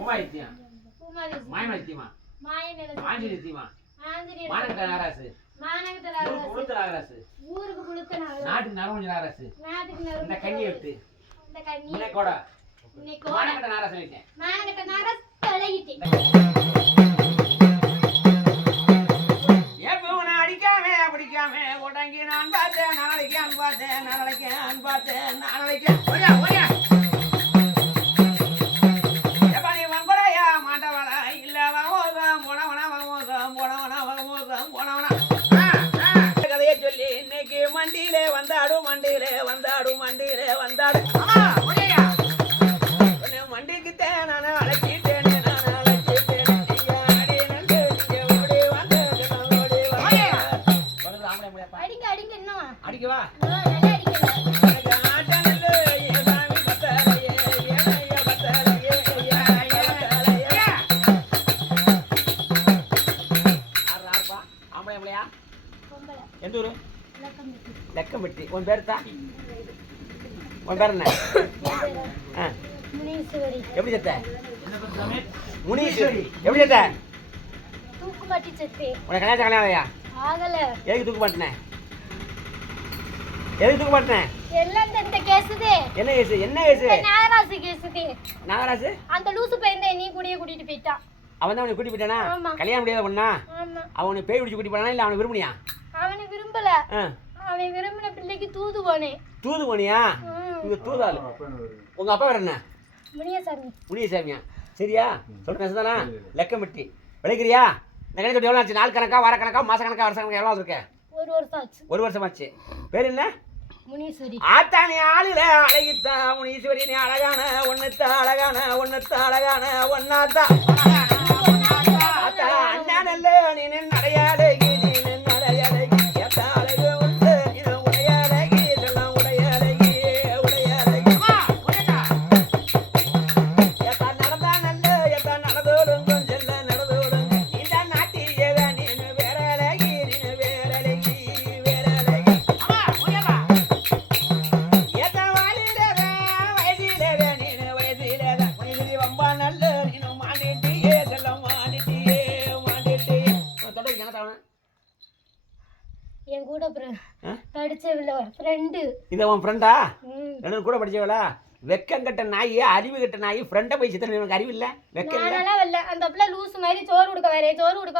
உமாயித்தியம் மாயமத்தியமா ஆஞ்சலித்தியமா மானகட்ட நாராசு ஊருக்கு நாகராசு நாட்டுக்கு நரமுஞ்ச நாராசு இந்த கண்ணி விட்டு இன்னைக்கோட மானகட்ட நாராசு வைத்தேன் பிடிக்காம உடங்கி நான் பார்த்தேன் நாளைக்கு மாண்டவனா இல்ல போனவனா கதையை சொல்லி இன்னைக்கு மண்டியிலே வந்தாடு மண்டிக்கு நான் அழைச்சிட்டேன் அடிக்கவா எந்த ஊரு லெக்கம்பட்டி உன் பேர் தான் உன் பேர் என்ன எப்படி செத்த முனீஸ்வரி எப்படி செத்த உனக்கு கல்யாணம் எதுக்கு தூக்கு மாட்டினேன் என்ன கேஸ் நாகராசு அந்த லூசு பையன் நீ கூட்டிட்டு போயிட்டான் அவன் தான் அவனை கூட்டி போயிட்டானா கல்யாணம் முடியாத பொண்ணா அவனை பேய் பிடிச்சி கூட்டி போனானா இல்ல அவனை விரும்பினியா அவனை விரும்பல அவன் விரும்பின பிள்ளைக்கு தூது போனியா இங்க தூதாளு உங்க அப்பா வேற என்ன முனியசாமியா சரியா சொல்ற தானா லெக்கம்பட்டி விளைக்கிறியா இந்த கணக்கு எவ்வளோ ஆச்சு நாள் கணக்கா வார கணக்கா மாச கணக்கா வருஷ கணக்கா எவ்வளோ இருக்கு ஒரு வருஷம் ஆச்சு பேர் என்ன முனீஸ்வரி ஆத்தானி ஆளுல அழகித்தா முனீஸ்வரி நீ அழகான ஒன்னாத்தா அண்ணா நல்ல நீ நடையாளகி ஏத்தா அழகு உண்டு நீ உடையாளகி எல்லாம் உடையாளகி ஏத்தா நடந்தா நல்ல ஏத்தா நடந்தோடும் செல்ல நடந்தோடும் இந்த நாட்டிய நீனு வேற அழகி ஏத்தா வாலிடவே வயதிலவே நீனு வயதிலவே வயதில் ரொம்ப நல்ல நீனு மாண்டிட்டியே செல்லம் மாண்டிட்டியே என் கூட படிச்சவள ஃப்ரெண்டு இத உன் ஃப்ரெண்டா என்ன கூட படிச்சவளா வெக்கங்கட்ட நாய் அறிவு கட்ட நாய் ஃப்ரெண்ட போய் சித்தன எனக்கு அறிவு இல்ல வெக்க இல்ல அந்த புள்ள லூஸ் மாதிரி சோறு கொடுக்க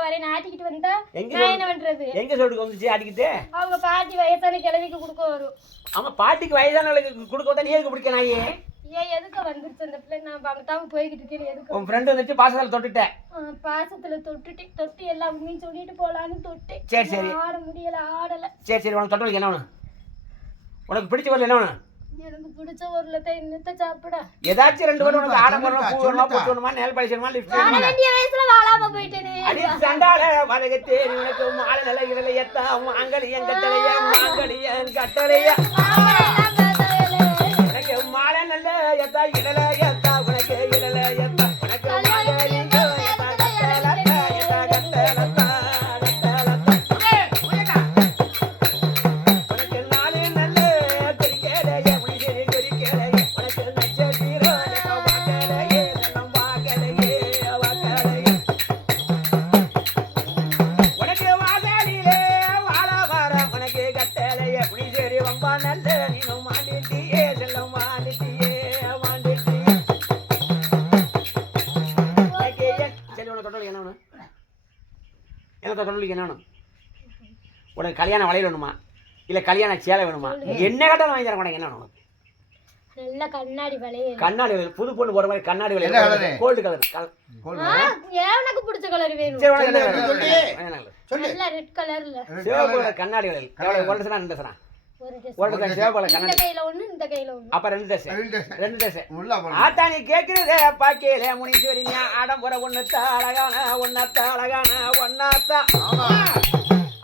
வரே நாட்டிக்கிட்டு வந்தா நான் என்ன பண்றது எங்க சோறு வந்துச்சு அடிக்கிட்டு அவங்க பாட்டி வயசான கிழவிக்கு கொடுக்க வரும் ஆமா பாட்டிக்கு வயசானவளுக்கு கொடுக்க வந்தா நீ எதுக்கு பிடிக்க நாயே எதுக்கு வந்துருச்சு அந்த பிள்ளை நான் பங்கத்தாம போய்கிட்டு இருக்கேன் எதுக்கு உன் ஃப்ரெண்ட் வந்துச்சு பாசத்துல தொட்டு எல்லாம் சொல்லிட்டு போலான்னு தொட்டேன் சரி ஆட முடியல ஆடல சரி உனக்கு தொட்டலுக்கு என்ன வேணும் உனக்கு பிடிச்ச வரல என்ன வேணும் எனக்கு பிடிச்ச ஊர்ல தான் என்னத்த சாப்பிட ஏதாச்சும் ரெண்டு பேரும் உனக்கு ஆட போறோம் பூ வேணுமா பொட்டு வேணுமா நெல் பாலிஷ் லிப்ஸ்டிக் வேணுமா வேண்டிய வயசுல வாழாம போயிட்டேனே அடி சண்டால வதகத்தே உனக்கு மாலை நல்ல இதல ஏத்தா மாங்கலியன் கட்டளையா உனக்கு மாலை நல்ல ஏத்தா இடல ஏத்தா உனக்கு இடல ஏத்தா உனக்கு மாங்கலியன் உனக்கு கல்யாண வளையல் வேணுமா இல்ல கல்யாண சேலை வேணுமா என்ன கேட்டாலும் வாங்கி தர உனக்கு என்ன வேணும் நல்ல கண்ணாடி வளையல் புது பொண்ணு போற மாதிரி கண்ணாடி வளையல் கோல்டு கலர் எனக்கு பிடிச்ச கலர் வேணும் நல்ல ரெட் கலர்ல சிவப்பு கலர் கண்ணாடி வளையல் ஒரு டசனா ரெண்டு டசனா ஒரு டசன் சிவப்பு கலர் கண்ணாடி கையில ஒண்ணு இந்த கையில ஒண்ணு அப்ப ரெண்டு டசன் ஆத்தா நீ கேக்குறதே பாக்கேல முனீஸ்வரி நீ ஆடம்பர ஒன்னத்தா அழகான ஒன்னாத்தா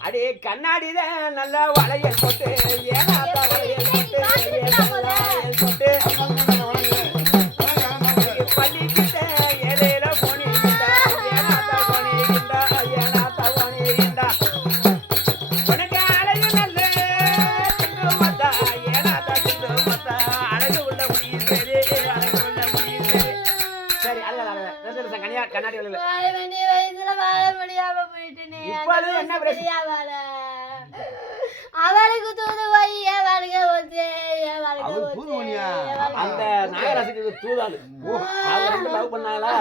அடே கண்ணாடில நல்ல வளையல் போட்டு ஏனாத்தா வளையல் போட்டு பள்ளிக்கிட்ட ஏலேல போனிக்கிட்டா ஏனாத்தா போனிக்கிட்டா உனக்கு அழகு நல்ல சிந்து மத்தா ஏனாத்தா சிந்து மத்தா அழகு உள்ள முனீஸ்வரி சரி அழகு கண்ணாடி வலையில வாழ வேண்டிய வயசுல வாழ முடியாம போயிட்டுனே. இப்ப அது என்ன பிரச்சனை? அவளுக்கு தூது போய் என் வாழ்க்கை போச்சு, என் வாழ்க்கை அவள் போச்சு, தூதுவனியா? என் வாழ்க்கை அந்த நாகராசுக்கு தூதாது அவங்க லவ் பண்ணாங்களா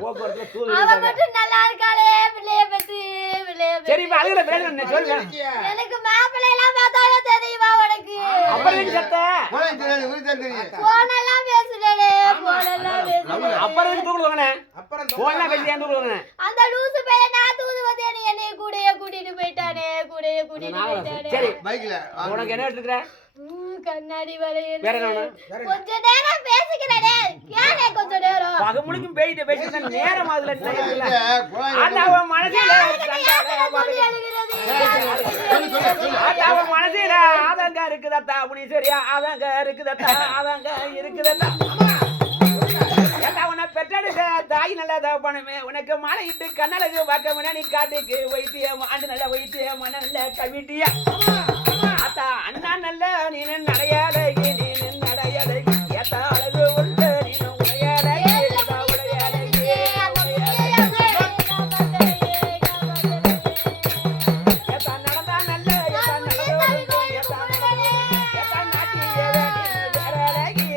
போக்குவரத்துல தூது அவ மட்டும் நல்லா இருக்காளே, பிள்ளைய பத்தி பிள்ளைய பத்தி. சரி இப்ப அதுல வேணும் சொல்லு எனக்கு மாப்பிள்ளை எல்லாம் பார்த்தாலும் தெரியுமா உனக்கு? அப்புறம் சத்த போனெல்லாம் பேசுறே, போனெல்லாம் பேசுறேன். அப்புறம் தூக்குவாங்கண்ணே போனா கட்டியா தூக்குவாங்கண்ணே அந்த லூசு பையன் நான் தூது வந்து என்னைய கூடயே கூட்டிட்டு போயிட்டானே, கூடயே கூட்டிட்டு போயிட்டானே. சரி பைக்ல உனக்கு என்ன எடுத்துக்கிற கண்ணாடி வளையல். வேற என்ன கொஞ்ச நேரம் பேசிக்கிறேனே, கேளே கொஞ்ச நேரம். பகமுடிக்கும் பேயிட்டு பேசிட்டு நேரம் அதுல இல்ல ஆட்டாவ மனசுல சொல்லி அழுகிறது. ஆட்டாவ மனசுல ஆதங்க இருக்குதத்தா அப்படி சரியா ஆதங்க இருக்குதத்தா ஆதங்க இருக்குதத்தா ஏட்டா உன்னை பெற்றெடுக்க தாய் நல்ல தகப்பனுமே உனக்கு மாலையிட்டு கண்ணழகு பார்க்க முன்னாடி காட்டுக்கு வைத்தியம் ஆண்டு நல்ல வைத்தியம் மன நல்ல கவிட்டியா ஆத்தா அண்ணா நல்ல நீனு நடையாடகி நீனு நடையாடகி ஏத்தா அழகு உண்டு நீனு உடையாடகி ஏத்தா உடையாடகி ஏத்தா நடந்தா நல்ல ஏத்தா நடந்தா ஏத்தா ஏத்தா நாட்டிய வேறழகி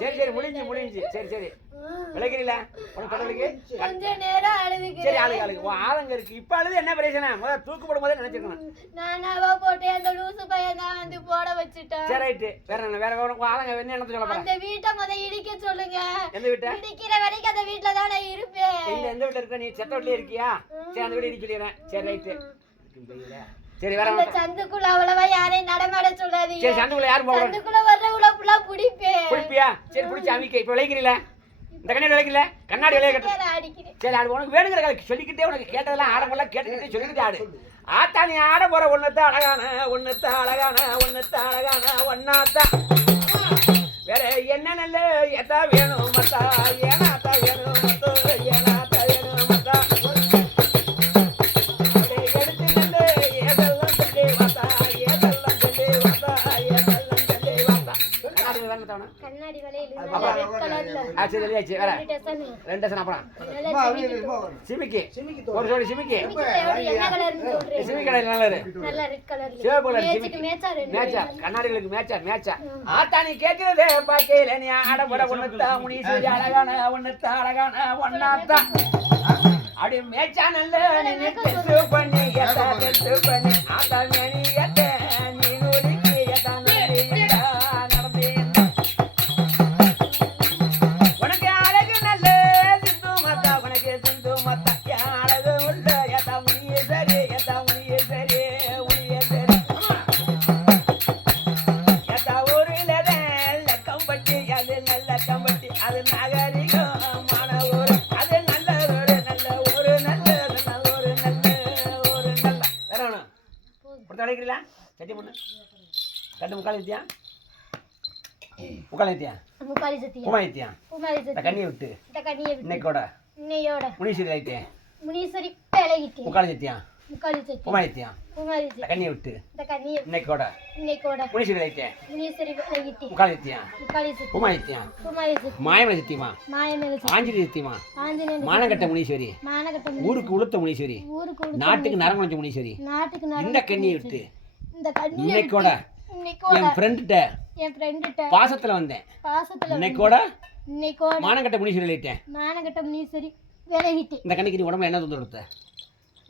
சரி சரி முடிஞ்சு சரி சரி விளைக்கிறீல உனக்கு தொடர்புக்கு கொஞ்ச நேரம் அழுதுகிறேன். சரி ஆளுக்கு உன் ஆளுங்க இருக்கு இப்ப அழுது என்ன பிரச்சனை முதல்ல தூக்கு போடும் போதே நினைச்சிருக்கணும் நானாவா போட்டு அந்த லூசு பையன் தான் வந்து போட வச்சுட்டான். சரி ரைட்டு வேற என்ன வேற உன் ஆளுங்க என்ன என்ன சொல்ல போறேன் அந்த வீட்டை முத இடிக்க சொல்லுங்க. எந்த வீட்டை இடிக்கிற வரைக்கும் அந்த வீட்டுல தான் நான் இருப்பேன். எந்த வீட்டுல இருக்க நீ செத்த வீட்லயே இருக்கியா சரி அந்த வீடு இடிச்சு சொல்லிடுறேன் சரி ரைட்டு சரி வேற அந்த சந்துக்குள்ள அவ்வளவா யாரையும் நடமாட சொல்லாதீங்க. சரி சந்துக்குள்ள யாரும் போக சந்துக்குள்ள வர்றவங்கள ஃபுல்லா பிடிப்பேன். குடிப்பியா சரி பிடிச்சி அமைக்க இப்ப விளைக்கிறீல இந்த கண்ணாடி விளைக்கல கண்ணாடி விளைய கட்ட அடிக்கிறேன். சரி அது உனக்கு வேணுங்கிற காலக்கு சொல்லிக்கிட்டே உனக்கு கேட்டதெல்லாம் ஆடமெல்லாம் கேட்டுக்கிட்டே சொல்லிக்கிட்டே ஆடு ஆத்தா நீ ஆட போற ஒண்ணுத்தான் அழகான ஒன்னாத்தான் வேற என்ன நல்ல எதா வேணும் மத்தா ஏனாத்தா வேணும் மத்தோ ஏனாத்தா வேணும் மத்தா எடுத்து நல்ல ஏதெல்லாம் சொல்லி வாத்தா ஏதெல்லாம் சொல்லி வாத்தா கண்ணாடி வேணும் தானே கண்ணாடி வளையல் அப்பா. ரெட் கலர்ல சரி சரியாச்சு வேற டெசன் ரெண்டு டசன் அப்புறம் நல்லா செமிக்கிட்டு. சிமிக்கி ஒரு ஜோடி சிமிக்கி என்ன கலர்னு சொல்றேன். சிமிக்கி கடையில் நல்லா இரு நல்லா ரெட் கலர்ல சிவப்பு கலர் மேட்சுக்கு சிமிக்கி மேட்சா ரெண்டு மேட்சா கண்ணாடிகளுக்கு மேட்சா ஆத்தா நீ கேட்கிறதே பாக்கையில நீ ஆடப்பட ஒண்ணுத்தா முனீஸ்வரி அழகான ஒன்னாத்தா அப்படி மேட்சா நல்ல நீ டெஸ்ட் பண்ணி ஏத்தா டெஸ்ட் பண்ணி ஆத்தா மேனி ஏத்த நீ நூலிக்கு ஏத்தா நூலி ஏத்தா நடந்தே உனக்கு அழகு நல்ல சிந்து மத்தா என் அழகு உள்ள ஏத்தா முனியே சரி ஏத்தா ஊரில் அது நல்ல கம்பட்டி அது நகரிகமான ஊர் அது நல்ல ஊரு நல்ல ஊரு வேற வேணும் கொடுத்து அழைக்கிறீங்களா சட்டி பொண்ணு கட்டு முக்கால் ஏத்தியா முக்காலி சத்தியா பூமா ஏத்தியா பூமாரி இந்த சத்தியா கண்ணியை விட்டு இந்த கண்ணியை விட்டு இன்னைக்கோட இன்னையோட முனீஸ்வரி ஆயிட்டேன் முனீஸ்வரி பேலகிட்டேன் முக்கால் ஏத்தியா முக்காலி சத்தியா பூமா ஏத்தியா பூமாரி இந்த சத்தியா கண்ணியை விட்டு இந்த கண்ணியை இன்னைக்கோட இன்னைக்கோட முனீஸ்வரி ஆயிட்டேன் முனீஸ்வரி பேலகிட்டேன் முக்கால் ஏத்தியா முக்காலி சத்தியா பூமா ஏத்தியா பூமாரி சத்தியா மாயமலை சத்தியமா மாயமேல சத்தியா ஆஞ்சலி சத்தியமா ஆஞ்சநேயர் மானகட்ட முனீஸ்வரி மானகட்டம் ஊருக்கு உளுத்த முனீஸ்வரி ஊருக்கு நாட்டுக்கு நரங்குணச்ச முனீஸ்வரி நாட்டுக்கு இந்த கண்ணியை விட்டு இந்த கண்ணியை இன்னைக்கோட இன்னைக்கோட என் ஃப்ரெண்ட்ட என் ஃப்ரெண்டுட்ட பாசத்துல வந்தேன் பாசத்துல இன்னைக்கோட இன்னைக்கோட மானகட்ட முனீஸ்வரி ஆயிட்டேன் மானகட்ட முனீஸ்வரி விலகிட்டேன் இந்த கண்ணிக்கு நீ உடம்பு என்ன தொந்தரவு கொடுத்த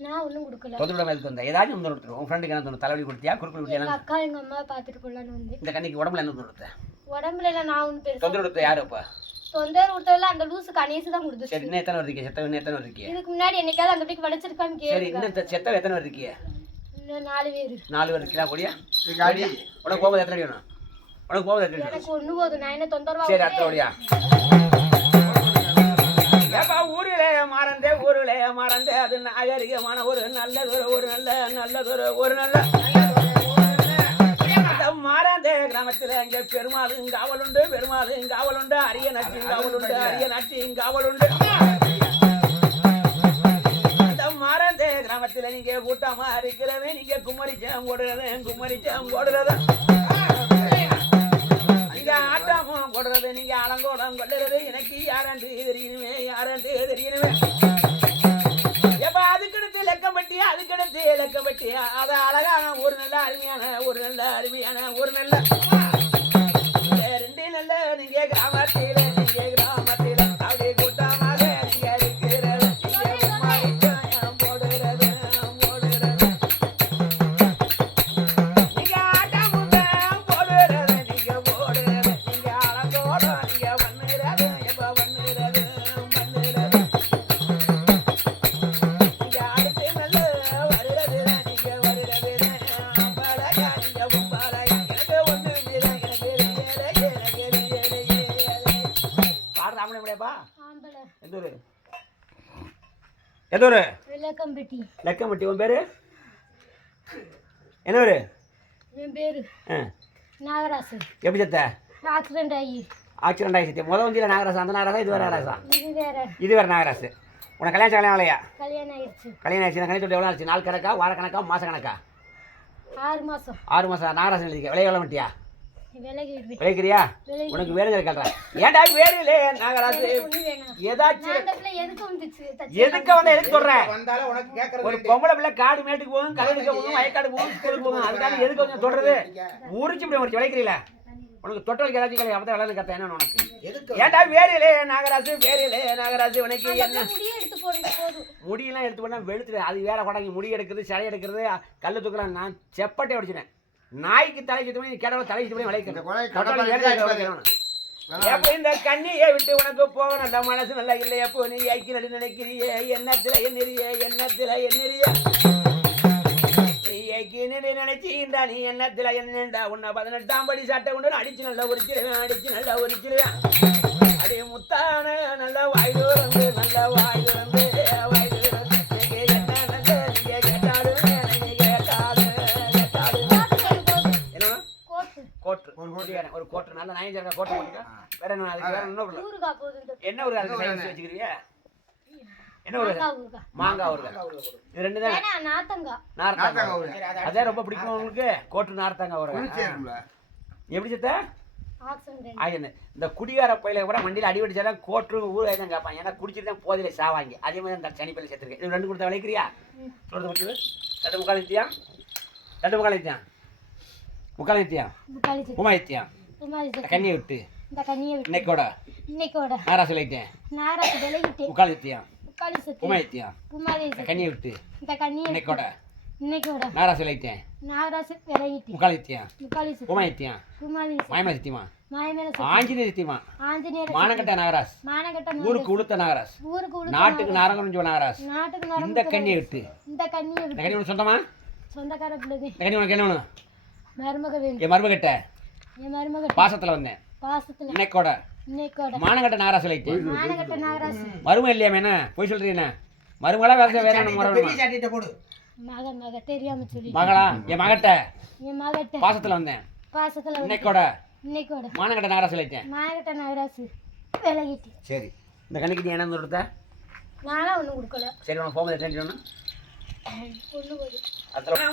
நான் ஒண்ணும் கொடுக்கல தொந்தரவு எதுக்கு வந்த ஏதாச்சும் தொந்தரவு கொடுத்துரு உன் ஃப்ரெண்டுக்கு என்ன தொந்தரவு தலைவலி கொடுத்தியா குறுக்கு கொடுத்தியா எங்க அக்கா எங்க அம்மா பாத்துட்டு போலான்னு வந்து இந்த கண்ணிக்கு உடம்புல என்ன தொந்தரவு கொடுத்த உடம்புல எல்லாம் நான் ஒண்ணு பெருசா தொந்தரவு கொடுத்த யாரு அப்ப தொந்தரவு கொடுத்ததுல அந்த லூசு கணேசு தான் கொடுத்துச்சு சரி இன்னும் எத்தனை வருது செத்தவ இன்னும் எத்தனை வருது இதுக்கு முன்னாடி என்னைக்காவது அந்த பிடிக்கு வளைச்சிருக்கான்னு சரி கேளுங்க இன்னும் செத்தவ எத்தனை வருது இன்னும் 4 பேரு 4 வருது கிலோ கொடியா உனக்கு போகும்போது எத்தனை வேணும் உனக்கு போகும்போது எத்தனை வேணும் எனக்கு ஒண்ணு போதும் நான் என்ன தொந்தரவா சரி அடுத்த ஓடியா ஏப்பா ஊரிலே மறந்தே அது நாகரிகமான ஒரு நல்லதொரு அந்த மாறாந்தே கிராமத்தில் அங்கே பெருமாளும் காவலுண்டு அரிய நட்சியும் காவலுண்டு அந்த மாறாந்தே கிராமத்தில் நீங்க கூட்டமா இருக்கிறது நீங்க குமரிச்சம் போடுறது அங்க போடுறது நீங்க அலங்கோலம் கொள்ளுறது எனக்கு யாராண்டு தெரியணுமே யாராண்டு தெரியணுமே எப்ப அதுக்கடுத்து லெக்கப்பட்டியா அது அழகான ஒரு நல்ல அருமையான ஒரு நல்ல ரெண்டு நல்ல நீங்க கிராமத்தில அப்படி கூட்டமாக நீங்க இருக்கிறது போடுறது நீங்க ஆட்டம் போடுறது நீங்க அலங்கோலம் நீங்க பண்ணுறது எப்ப பண்ணுறது எதோரு லெக்கம்பட்டி உன் பேரு என்ன பேரு என் பேரு நாகராசு எப்படி செத்த ஆக்சிடென்ட் ஆகி செத்த வந்தியில் நாகராசா அந்த நாகராசா இது வேற நாகராசா இது வேற நாகராசு உனக்கு கல்யாணம் ஆகலையா கல்யாணம் ஆயிடுச்சு கல்யாணம் தொட்டு எவ்வளோ ஆச்சு நாள் கணக்கா வார கணக்கா மாச கணக்கா 6 மாசம் நாகராசன் எழுதிக்க விலை எவ்வளோ மட்டியா விலகிடுவேன் விளைக்கிறியா உனக்கு வேணுங்கிற கேட்கறேன் ஏன்டா வேணுங்களே நாகராசு ஏதாச்சும் எதுக்கு சொல்றேன் ஒரு பொம்பளை பிள்ளை காடு மேட்டுக்கு போகும் கல்யாணுக்கு போகும் வயக்காடு போகும் ஸ்கூலுக்கு போகும் அதுக்காக எதுக்கு கொஞ்சம் சொல்றது உரிச்சு இப்படி முடிச்சு விளைக்கிறீங்களா உனக்கு தொட்டலுக்கு ஏதாச்சும் கிடையாது அப்பதான் விளையாடு கத்த என்ன உனக்கு ஏன்டா வேறியலே நாகராசு உனக்கு என்ன முடியெல்லாம் எடுத்து போனா வெளுத்துட்டு அது வேற கொண்டாங்க முடி எடுக்கிறது சிலை எடுக்கிறது கல்லு தூக்கலாம் நான் செப்பட்டே அடிச்சினேன் நாய்க்கு தலை சுத்தமே கேட்டவங்க தலை சுத்தமே விளைக்கிறேன் எப்போ இந்த கண்ணியை விட்டு உனக்கு போக நல்ல மனசு நல்லா இல்லை எப்போ நீ ஐக்கி நடு நினைக்கிறியே எண்ணத்துல என்னறிய நினைச்சீண்டா நீ எண்ணத்துல என்னண்டா உன்னை 18ஆம் படி சட்டை கொண்டு அடிச்சு நல்லா உரிச்சிருவேன் அடி முத்தான நல்ல வாய்டு வந்து ஒரு கோட்டை நல்ல நாயஞ்சரங்க கோட்டை போட்டுக்க வேற என்ன அதுக்கு வேற என்ன ஒரு வச்சுக்கிறீங்க என்ன ஒரு மாங்காய் ஊறுகாய் இது ரெண்டு தான் நார்த்தங்காய் அதான் ரொம்ப பிடிக்கும் உங்களுக்கு கோட்டு நார்த்தங்காய் ஊறுகாய் எப்படி செத்த இந்த குடிகார பயில கூட வண்டியில் அடிபடிச்சாலும் கோட்டு ஊறுகாய் தான் கேட்பாங்க ஏன்னா குடிச்சிட்டு தான் போதில சாவாங்க அதே மாதிரி அந்த சனி பயில சேர்த்துருக்கேன் இது ரெண்டு கொடுத்தா விளைக்கிறியா சொல்றது முடியுது 2 முக்கால் நித்தியா உமாயித்தியா கண்ணியை விட்டு இன்னைக்கோட நாராசு விளையிட்டேன் முக்கால் நித்தியா உமாயித்தியா கண்ணியை விட்டு இன்னைக்கோட நாராசு விளையிட்டேன் முக்கால் நித்தியா உமாயித்தியா மாயமா சித்திமா ஆஞ்சநேய சித்திமா மானகட்ட நாகராஸ் ஊருக்கு உளுத்த நாகராஸ் நாட்டுக்கு நாரங்கன்னு நாகராஸ் இந்த கண்ணியை விட்டு இந்த கண்ணி உனக்கு சொந்தமா சொந்தக்கார பிள்ளை இந்த கண்ணி உனக்கு என்ன வேணும் என் மருமகிட்ட பாசத்துல வந்தேன் இன்னைக்கோட மானகட்ட நாகராசு விளையிட்டேன் மரும இல்லையா என்ன போய் சொல்றீங்க மருமகளா வேற மகளா என் மகட்ட பாசத்துல வந்தேன் இன்னைக்கோட மானகட்ட நாகராசு விளையிட்டேன் சரி இந்த கண்ணுக்கு நீ என்ன கொடுத்த சரி உனக்கு போகும்போது டென்ஷன் ஒன்று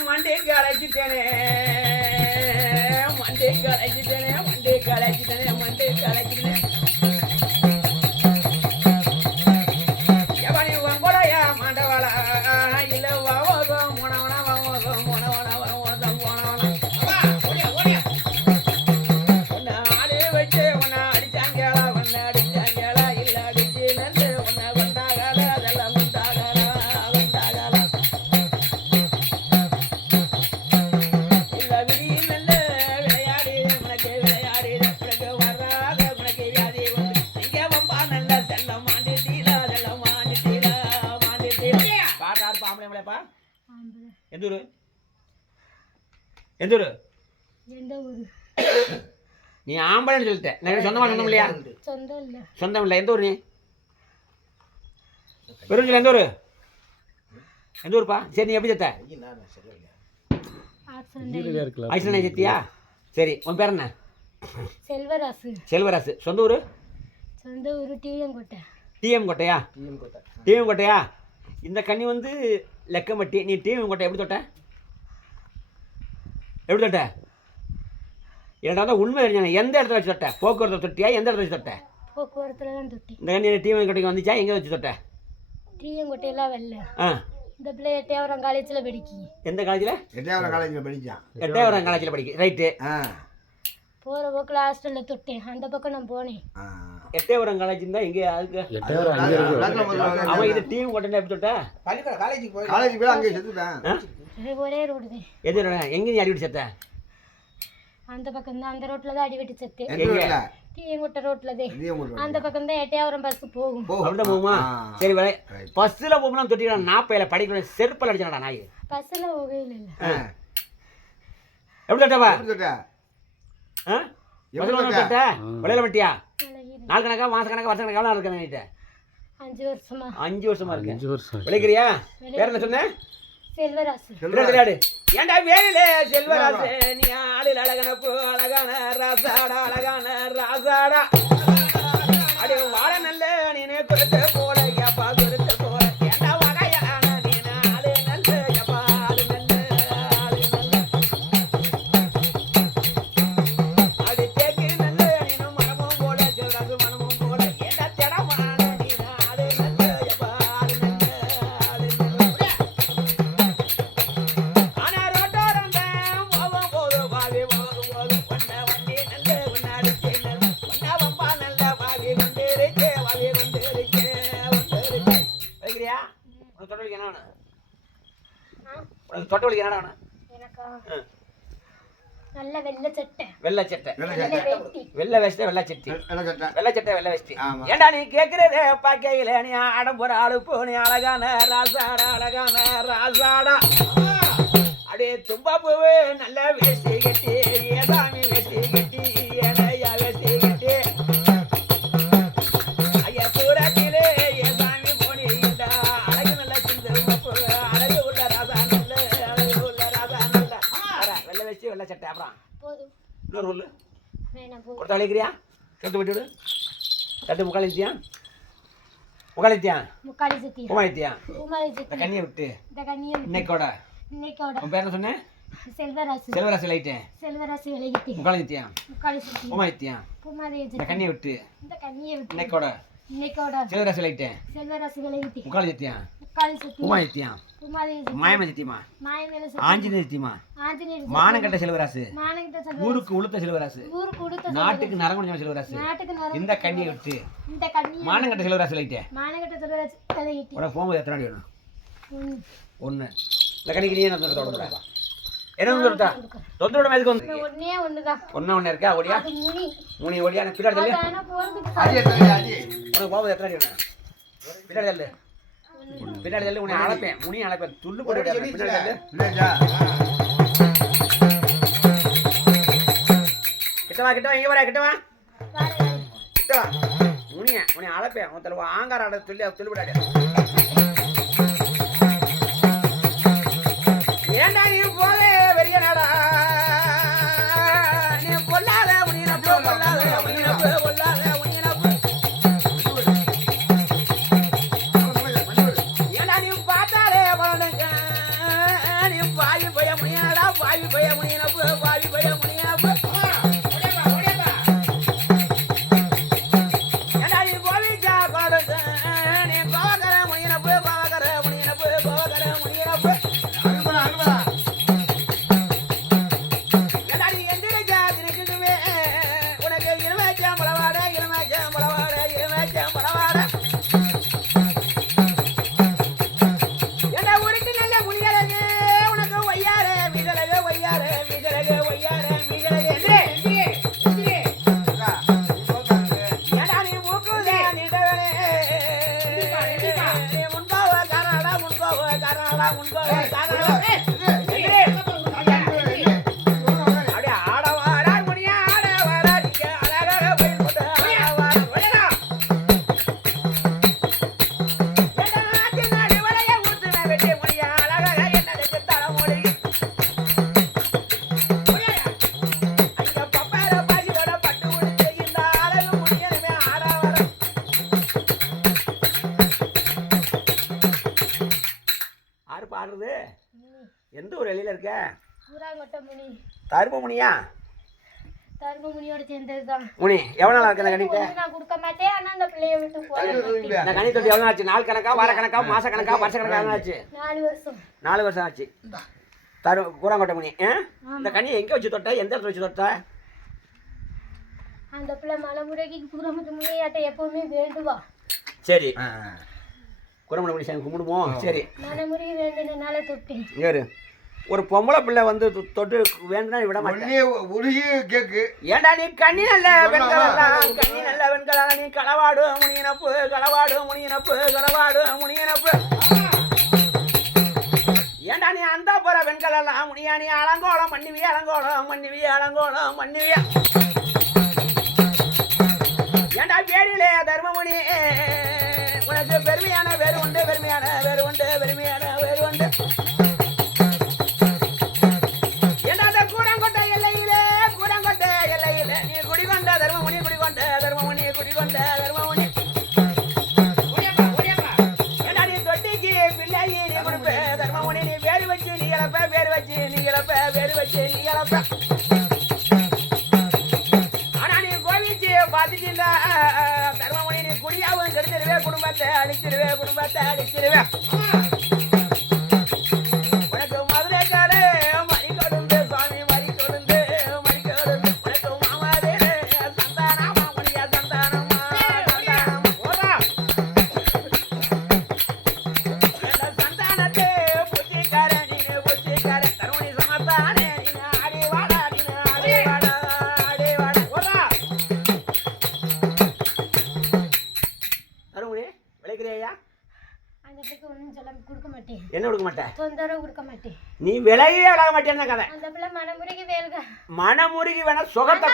மண்டே கலைச்சிட்டேனே எவனி உங்களையா மாண்டவாளா இல்ல வாவோகம் போனவனா உன்னை ஆடு வச்சு உன்னை அடிச்சாங்களா இல்ல அடிச்சு நன்று உன்னை கொண்டாகாத அதெல்லாம் கொண்டாகாதா இல்ல விடி நல்ல விளையாடி உனக்கு வராத உனக்கு வியாதி வந்து நீங்க வம்பா நல்ல செல்லம் மாண்டிட்டீரா பாடுறாரு பாம்பளைப்பா எந்த ஊரு நீ ஆம்பளைன்னு சொல்லிட்டேன் நான் சொந்தமா சொந்தம் இல்லையா சொந்தம் இல்லை எந்த ஊர் நீ பெருஞ்சில் எந்த ஊருப்பா சரி நீ எப்படி செத்த ஆக்சிடென்ட் செத்தியா சரி உன் பேர் என்ன செல்வராசு சொந்த ஊர் டிஎம் கோட்டையா இந்த கண்ணி வந்து லெக்கம்பட்டி நீ டிஎம் கோட்டை எப்படி தொட்ட என்னடா உண்மை தெரிஞ்சு எந்த இடத்துல வச்சு தொட்ட? போக்குவரத்து தொட்டியா? எந்த இடத்துல வச்சு தொட்ட? போக்குவரத்துல தான் தொட்டி. இந்த கண்ணி டிவி கடைக்கு வந்துச்சா? எங்கே வச்சு தொட்ட? டீயங்கொட்டையெல்லாம் வெள்ள. ஆ இந்த பிள்ளை எட்டையாவரம் காலேஜில் படிக்கி. எந்த காலேஜில்? எட்டையாவரம் காலேஜில் படித்தான். எட்டையாவரம் காலேஜில் படிக்க. ரைட்டு. போகிற போக்கில் ஹாஸ்டலில் தொட்டேன். அந்த பக்கம் நான் போனேன். எட்டையாவரம் காலேஜ் தான் இங்கே அதுக்கு அவன் இது டிவி கொட்டை எப்படி தொட்ட? காலேஜ் போய் அங்கே செத்துட்டேன். ஒரே ரோடு தான். எது எங்கே நீ அடிவிட்டு செத்த? அந்த பக்கம் தான், அந்த ரோட்டில் தான் அடிவெட்டி செத்து. டீயங்கொட்டை ரோட்டில் தான். அந்த பக்கம் தான் எட்டையாவரம் பஸ் போகும். அப்படிதான் போகுமா? சரி வரை பஸ்ஸில் போகணும் தொட்டிக்கலாம். நாப்பையில் படிக்கணும் செருப்பில் அடிச்சாடா நாய். பஸ்ஸில் போகையில் இல்லை. எப்படி தொட்டவா? விளையாட மாட்டியா? நாள் கணக்கா மாச கணக்கா வருஷ கணக்கா இருக்க நைட்டு? 5 வருஷமா. 5 வருஷமா இருக்கு. விளைக்கிறியா? வேற என்ன சொன்ன? செல்வராசு. விளையாடு. ஏண்டா வேலையிலே செல்வராசு நீ ஆளில் அழகான பூ அழகான ராசாடா அழகான ராசாடா அடி வாழ நல்ல நீனே கொடுத்த போல எப்பா கொடுத்த போல ஏண்டா வகையான நீ ஆளு நல்ல எப்பா ஆளு நல்ல ஆளு நல்ல அடி தேக்கு நல்ல நீனும் மனமும் போல செல்வராசு மனமும் போல ஏண்டா திடமான நீ ஆளு நல்ல எப்பா ஆளு நல்ல ஆளு நல்ல தொட்டவழிக்கு என்னடா வேணும்? நல்ல வெள்ளை சட்டை. வெள்ளை சட்டை. வெள்ளை வேஷ்டி வெள்ளை சட்டி. வெள்ளை சட்டை வெள்ளை வேஷ்டி. ஆமா. ஏண்டா நீ கேட்கறதே பாக்கையில நீ ஆடம்பர அழுப்பு நீ அழகான ராசாடா அழகான ராசாடா அப்படியே தும்பா பூவு நல்ல வேஷ்டி கட்டி ஏதாமி வேஷ்டி கட்டி ஏனையா வேஷ்டி கட்டி ஐயா பூராக்கிலே ஏதாமி போனீண்டா அழகு நல்ல சிந்து அழகு உள்ள ராசா நல்ல அழகு உள்ள ராசா நல்ல வெள்ளை வேஷ்டி வெள்ளை சட்டை. அப்புறம் போதும். இன்னொரு சொல்லு. வேணாம் போதும். கொடுத்த வலிக்கிறியா? கட்டு விட்டு விடு. கட்டு முக்காலித்தியா? முக்காலித்தியா? முக்காலி சத்தி. உமாலித்தியா? உமாலி இந்த சத்தி. கண்ணியை விட்டு இந்த கண்ணியை விட்டு. இன்னைக்கோட இன்னைக்கோட. உன் பேர் என்ன சொன்னேன்? செல்வராசு. செல்வராசி லைட்டேன். செல்வராசு விலகிட்டு. முக்காலித்தியா? முக்காலி சத்தி. உமாலித்தியா? உமாலி இந்த சத்தி. கண்ணியை விட்டு இந்த கண்ணியை விட்டு. இன்னைக்கோட இன்னைக்கோட. செல்வராசி லைட்டேன். செல்வராசு விலகிட்டு. முக்காலித்தியா? முக்காலி சத்தி. உமாலித்தியா? உமாலி சத்தி. மாயம சத்தியமா? மாயமேல சத்தி. ஆஞ்சநேய சத்தியமா? ஆஞ்சநேயர் சத்தி. மானங்கட்ட செல்வராசு. மானங்கிட்ட செல்வராசு. ஊருக்கு உளுத்த செல்வராசு. ஊருக்கு உடுத்த நாட்டுக்கு நரங்குஞ்ச செல்வராசு. நாட்டுக்கு நரம்பு. இந்த கண்ணியை விட்டு இந்த கண்ணியை. மானங்கட்ட செல்வராசி லைட்டேன். மானங்கிட்ட செல்வராசு விலகிட்டு. உனக்கு போகும்போது எத்தனை அடி வேணும்? 1. 1. இந்த கண்ணிக்கு நீ என்ன தொடர்பு? என்ன தொடுத்தா? தொந்தரோட மேதுக்கு வந்து ஒண்ணே ஒண்ணுதான். ஒண்ணு இருக்கா? ஓடியா? அது முனி. மூணு ஓடியா? நான் பின்னாடி தள்ளு. ஆனா போறதுக்கு அடி எத்தனை அடி? உனக்கு போகும்போது எத்தனை அடி வேணும்? பின்னாடி தள்ளு. பின்னாடி தள்ளு. உன்னை அழைப்பேன். முனி அழைப்பேன். துள்ளு போட்டு பின்னாடி தள்ளு. இல்லையா? கிட்டவா இங்க வர கிட்டவா பாரு. கிட்டவா முனி அழைப்பேன். உன் தலைவா ஆங்கார ஆட சொல்லி துள்ளு விடாது. ஏண்டா நீ போதே வெறிய நாடா நீ கொல்லாத உனினப்பு கொல்லாத உனினப்பு கொல்லாத உனினப்பு ஏண்டா நீ பார்த்தாலே வளனுங்க நீ பாவி பய முனியாடா பாவி பய முனினப்பு பாவி பய முனினப்பு ஏண்டா நீ கோவிச்சா கொடுங்க நீ கோவகர முனினப்பு கோவகர முனினப்பு கோவகர முனினப்பு பாடுறது எந்த ஒரு வெளியில இருக்க? ஊராங்கொட்டை முனி. தருமமுனியா? தர்மமுனியோட சேர்ந்ததுதான். முனி எவ்வளவு நாள் இருக்கு அந்த கணிட்ட? நான் கொடுக்க மாட்டேன். ஆனா அந்த பிள்ளைய விட்டு போறேன். இந்த கணி தொட்டி எவ்வளவு ஆச்சு? நாள் கணக்கா, வார கணக்கா, மாச கணக்கா, வருஷ கணக்கா எவ்வளவு ஆச்சு? 4 வருஷம். 4 வருஷம் ஆச்சு. கூறாங்கோட்டை முனி. இந்த கனியை எங்க வச்சு தொட்ட? எந்த இடத்துல வச்சு தொட்ட? அந்த பிள்ளை மலைமுறைக்கு குரமத்து முனியாட்ட எப்பவுமே வேண்டுவா. சரி, குரமலை முனி சாமி கும்பிடுவோம். சரி, மலைமுறை வேண்டினால தொட்டேன். யாரு ஒரு பொம்பளை பிள்ளை வந்து தொட்டு வேண்டுனா விட மாட்டேன். உருகி கேக்கு ஏண்டா நீ கண்ணி நல்ல வெண்கலாம், கண்ணி நல்ல வெண்கலாம், நீ களவாடு முனியனப்பு, களவாடு முனியனப்பு, களவாடு முனியனப்பு. ஏண்டா நீ அந்த போற வெண்கலாம் முனியா, நீ அலங்கோலம் மன்னிவியா, அலங்கோலம் மன்னிவியா, அலங்கோலம் மன்னிவியா. ஏண்டா பேரிலே தர்மமுனி உனக்கு பெருமையான வேறு உண்டு, பெருமையான வேறு உண்டு, பெருமையான வேறு உண்டு. ஏண்டா கூடங்கொண்ட எல்லையிலே, கூடங்கொண்ட எல்லையிலே நீ குடிகொண்ட தர்மமுனி, குடிகொண்ட தர்மமுனி, குடிகொண்ட தர்மமுனி. ஏண்டா நீ தொட்டிக்கு பிள்ளை நீ கொடுப்ப தர்மமுனி, நீ பேரு வச்சு நீ இழப்ப, பேரு வச்சு நீ இழப்ப, பேரு வச்சு நீ இழப்ப. பாத்துட்டீங்களா தர்மமுனி, நீ குடியாவும் கெடுத்துருவே, குடும்பத்தை அழிச்சிருவே, குடும்பத்தை அழிச்சிருவே. உனக்கு மதுரை காடு மறி கொடுந்து சுவாமி, மறி கொடுந்து மறி கொடுந்து. உனக்கு மாமாதேரு சந்தானமா மணியா, சந்தானமா சந்தானமா போதா. சந்தானத்தை பூச்சிக்கார நீ, பூச்சிக்கார தர்மமுனி சமத்தானே நீ, ஆடி வாடா நீ, ஆடி வாடா, ஆடி வாடா போதா. விளைக்கிறியா? அந்த பிள்ளைக்கு ஒன்றும் சொல்ல கொடுக்க மாட்டேன். என்ன கொடுக்க மாட்டேன்? தொந்தரவு கொடுக்க மாட்டேன். நீ விலையே விலக மாட்டேன்னு கதை. அந்த பிள்ளை மனமுருகி வேல்க, மனமுருகி வேணா சுகத்தை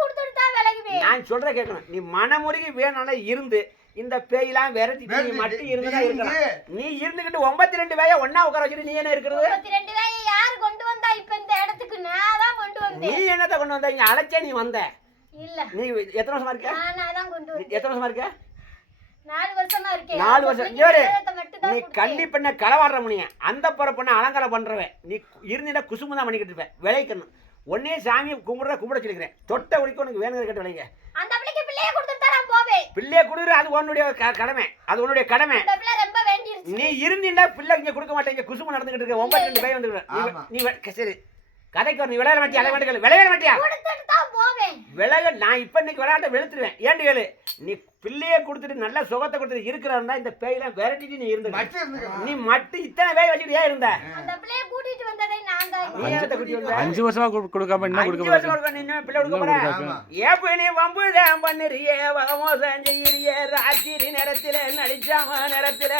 கொடுத்துட்டா விலகுவே. நான் சொல்ற கேட்கணும். நீ மனமுருகி வேணும்னா இருந்து இந்த பேயெல்லாம் விரட்டி நீ மட்டும் இருந்துதான் இருக்கலாம். நீ இருந்துகிட்டு 92 பேய ஒன்னா உட்கார வச்சுட்டு நீ என்ன இருக்கிறது? 92 பேய யார் கொண்டு வந்தா? இப்ப இந்த இடத்துக்கு நான் தான் கொண்டு வந்தேன். நீ என்னத்த கொண்டு வந்த? இங்க அழைச்சே நீ வந்த. இல்ல, நீ எத்தனை வருஷமா இருக்க? நான் தான் கொண்டு வந்தேன். எத்தனை வருஷமா இருக்க? 4 வருஷமா இருக்கேன். 4 வருஷம். நீ கண்ணி பண்ண களவாடுற முடியும், அந்த புற பண்ண அலங்காரம் பண்றவன் நீ இருந்துட்டா குசும்பு தான் பண்ணிக்கிட்டு இருப்பேன். விளைக்கணும் ஒன்னே சாமியை கும்பிட சொல்லிக்கிறேன். தொட்ட ஒழிக்க உனக்கு வேணுங்கிற கேட்டு விளைங்க. அந்த பிள்ளைக்கு பிள்ளைய கொடுத்துட்டா நான் போவேன். பிள்ளைய கொடுக்குற அது உன்னுடைய கடமை, அது உன்னுடைய கடமை. அந்த பிள்ளை ரொம்ப வேண்டிருச்சு. நீ இருந்தீண்டா பிள்ளை இங்க கொடுக்க மாட்டேங்க. குசும்பு நடந்துகிட்டு இருக்க. 92 பேய் வந்து நீ சரி கதைக்கு நீ விளையாட மாட்டியா? விளையாட மாட்டியா? கொடுத்துட்டு தான் போவேன். விளையாட நான் இப்ப இன்னைக்கு விளையாட்ட வெளுத்துருவேன். ஏண்டு கேளு, நீ பிள்ளைய கொடுத்துட்டு நல்ல சுகத்தை கொடுத்துட்டு இருக்கிறா இந்த பேயெல்லாம் விரட்டிட்டு நீ இருந்த. நீ மட்டும் இத்தனை பேய் வச்சுட்டு ஏன் இருந்த? அந்த பிள்ளைய கூட்டிட்டு வந்ததே நான் தான். நீ ஏன் கூட்டி வந்த? 5 வருஷமா கொடுக்காம என்ன கொடுக்க 5 வருஷம் கொடுக்க நீ பிள்ளை கொடுக்க போற? ஏப்ப நீ வம்புதான் பண்ணிரியே, வகமோசம் செய்யறியே, ராத்திரி நேரத்துல நடிச்சாம நேரத்துல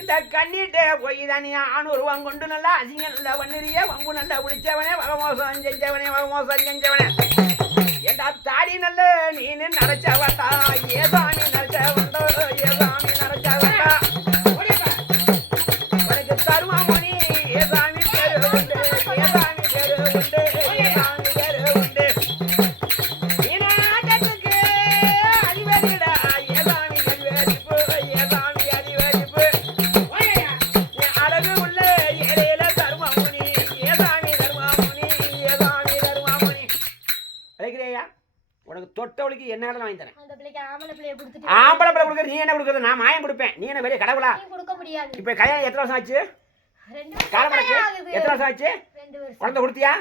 இந்த கண்ணிட்டே போய் தானே 600 ரூபா கொண்டு நல்லா அசிங்க நல்லா பண்ணிரியே, வம்பு நல்லா பிடிச்சவனே, வகமோசம் செஞ்சவனே. ஏண்டா தாடி நல்ல நீனு நரைச்சவண்டா, ஏசாமி நரைச்சவண்டோ, ஏசாமி நரைச்சவண்டா. உனக்கு தருமாமணி ஏசாமி பேரு உண்டு, ஏசாமி பேரு உண்டு, ஏசாமி பேரு உண்டு. நீனாட்டத்துக்கு அதிபதிடா, ஏசாமி அதிபதிப்பு, ஏசாமி அதிபதிப்பு. நீ அழகு உள்ள ஏழையில தருமாமணி, ஏசாமி தருமாமணி, ஏசாமி தருமாமணி. விளைக்கிறியா? உனக்கு தொட்டவளுக்கு என்ன வாங்கி தரேன். அந்த பிள்ளைக்கு ஆம்பளை பிள்ளைய கொடுத்துட்டு ஆம்பளை பிள்ளை கொடுக்குறது நீ என்ன கொடுக்குறது? நான் மாயம் கொடுப்பேன். நீ என்ன பெரிய கடவுளா? நீ கொடுக்க முடியாது. இப்ப கல்யாணம் எத்தனை வருஷம் ஆச்சு? 2 வருஷம் காலமடக்கு ஆகுது. எத்தனை வருஷம் ஆச்சு? 2 வருஷம். குழந்தை கொடுத்தியா?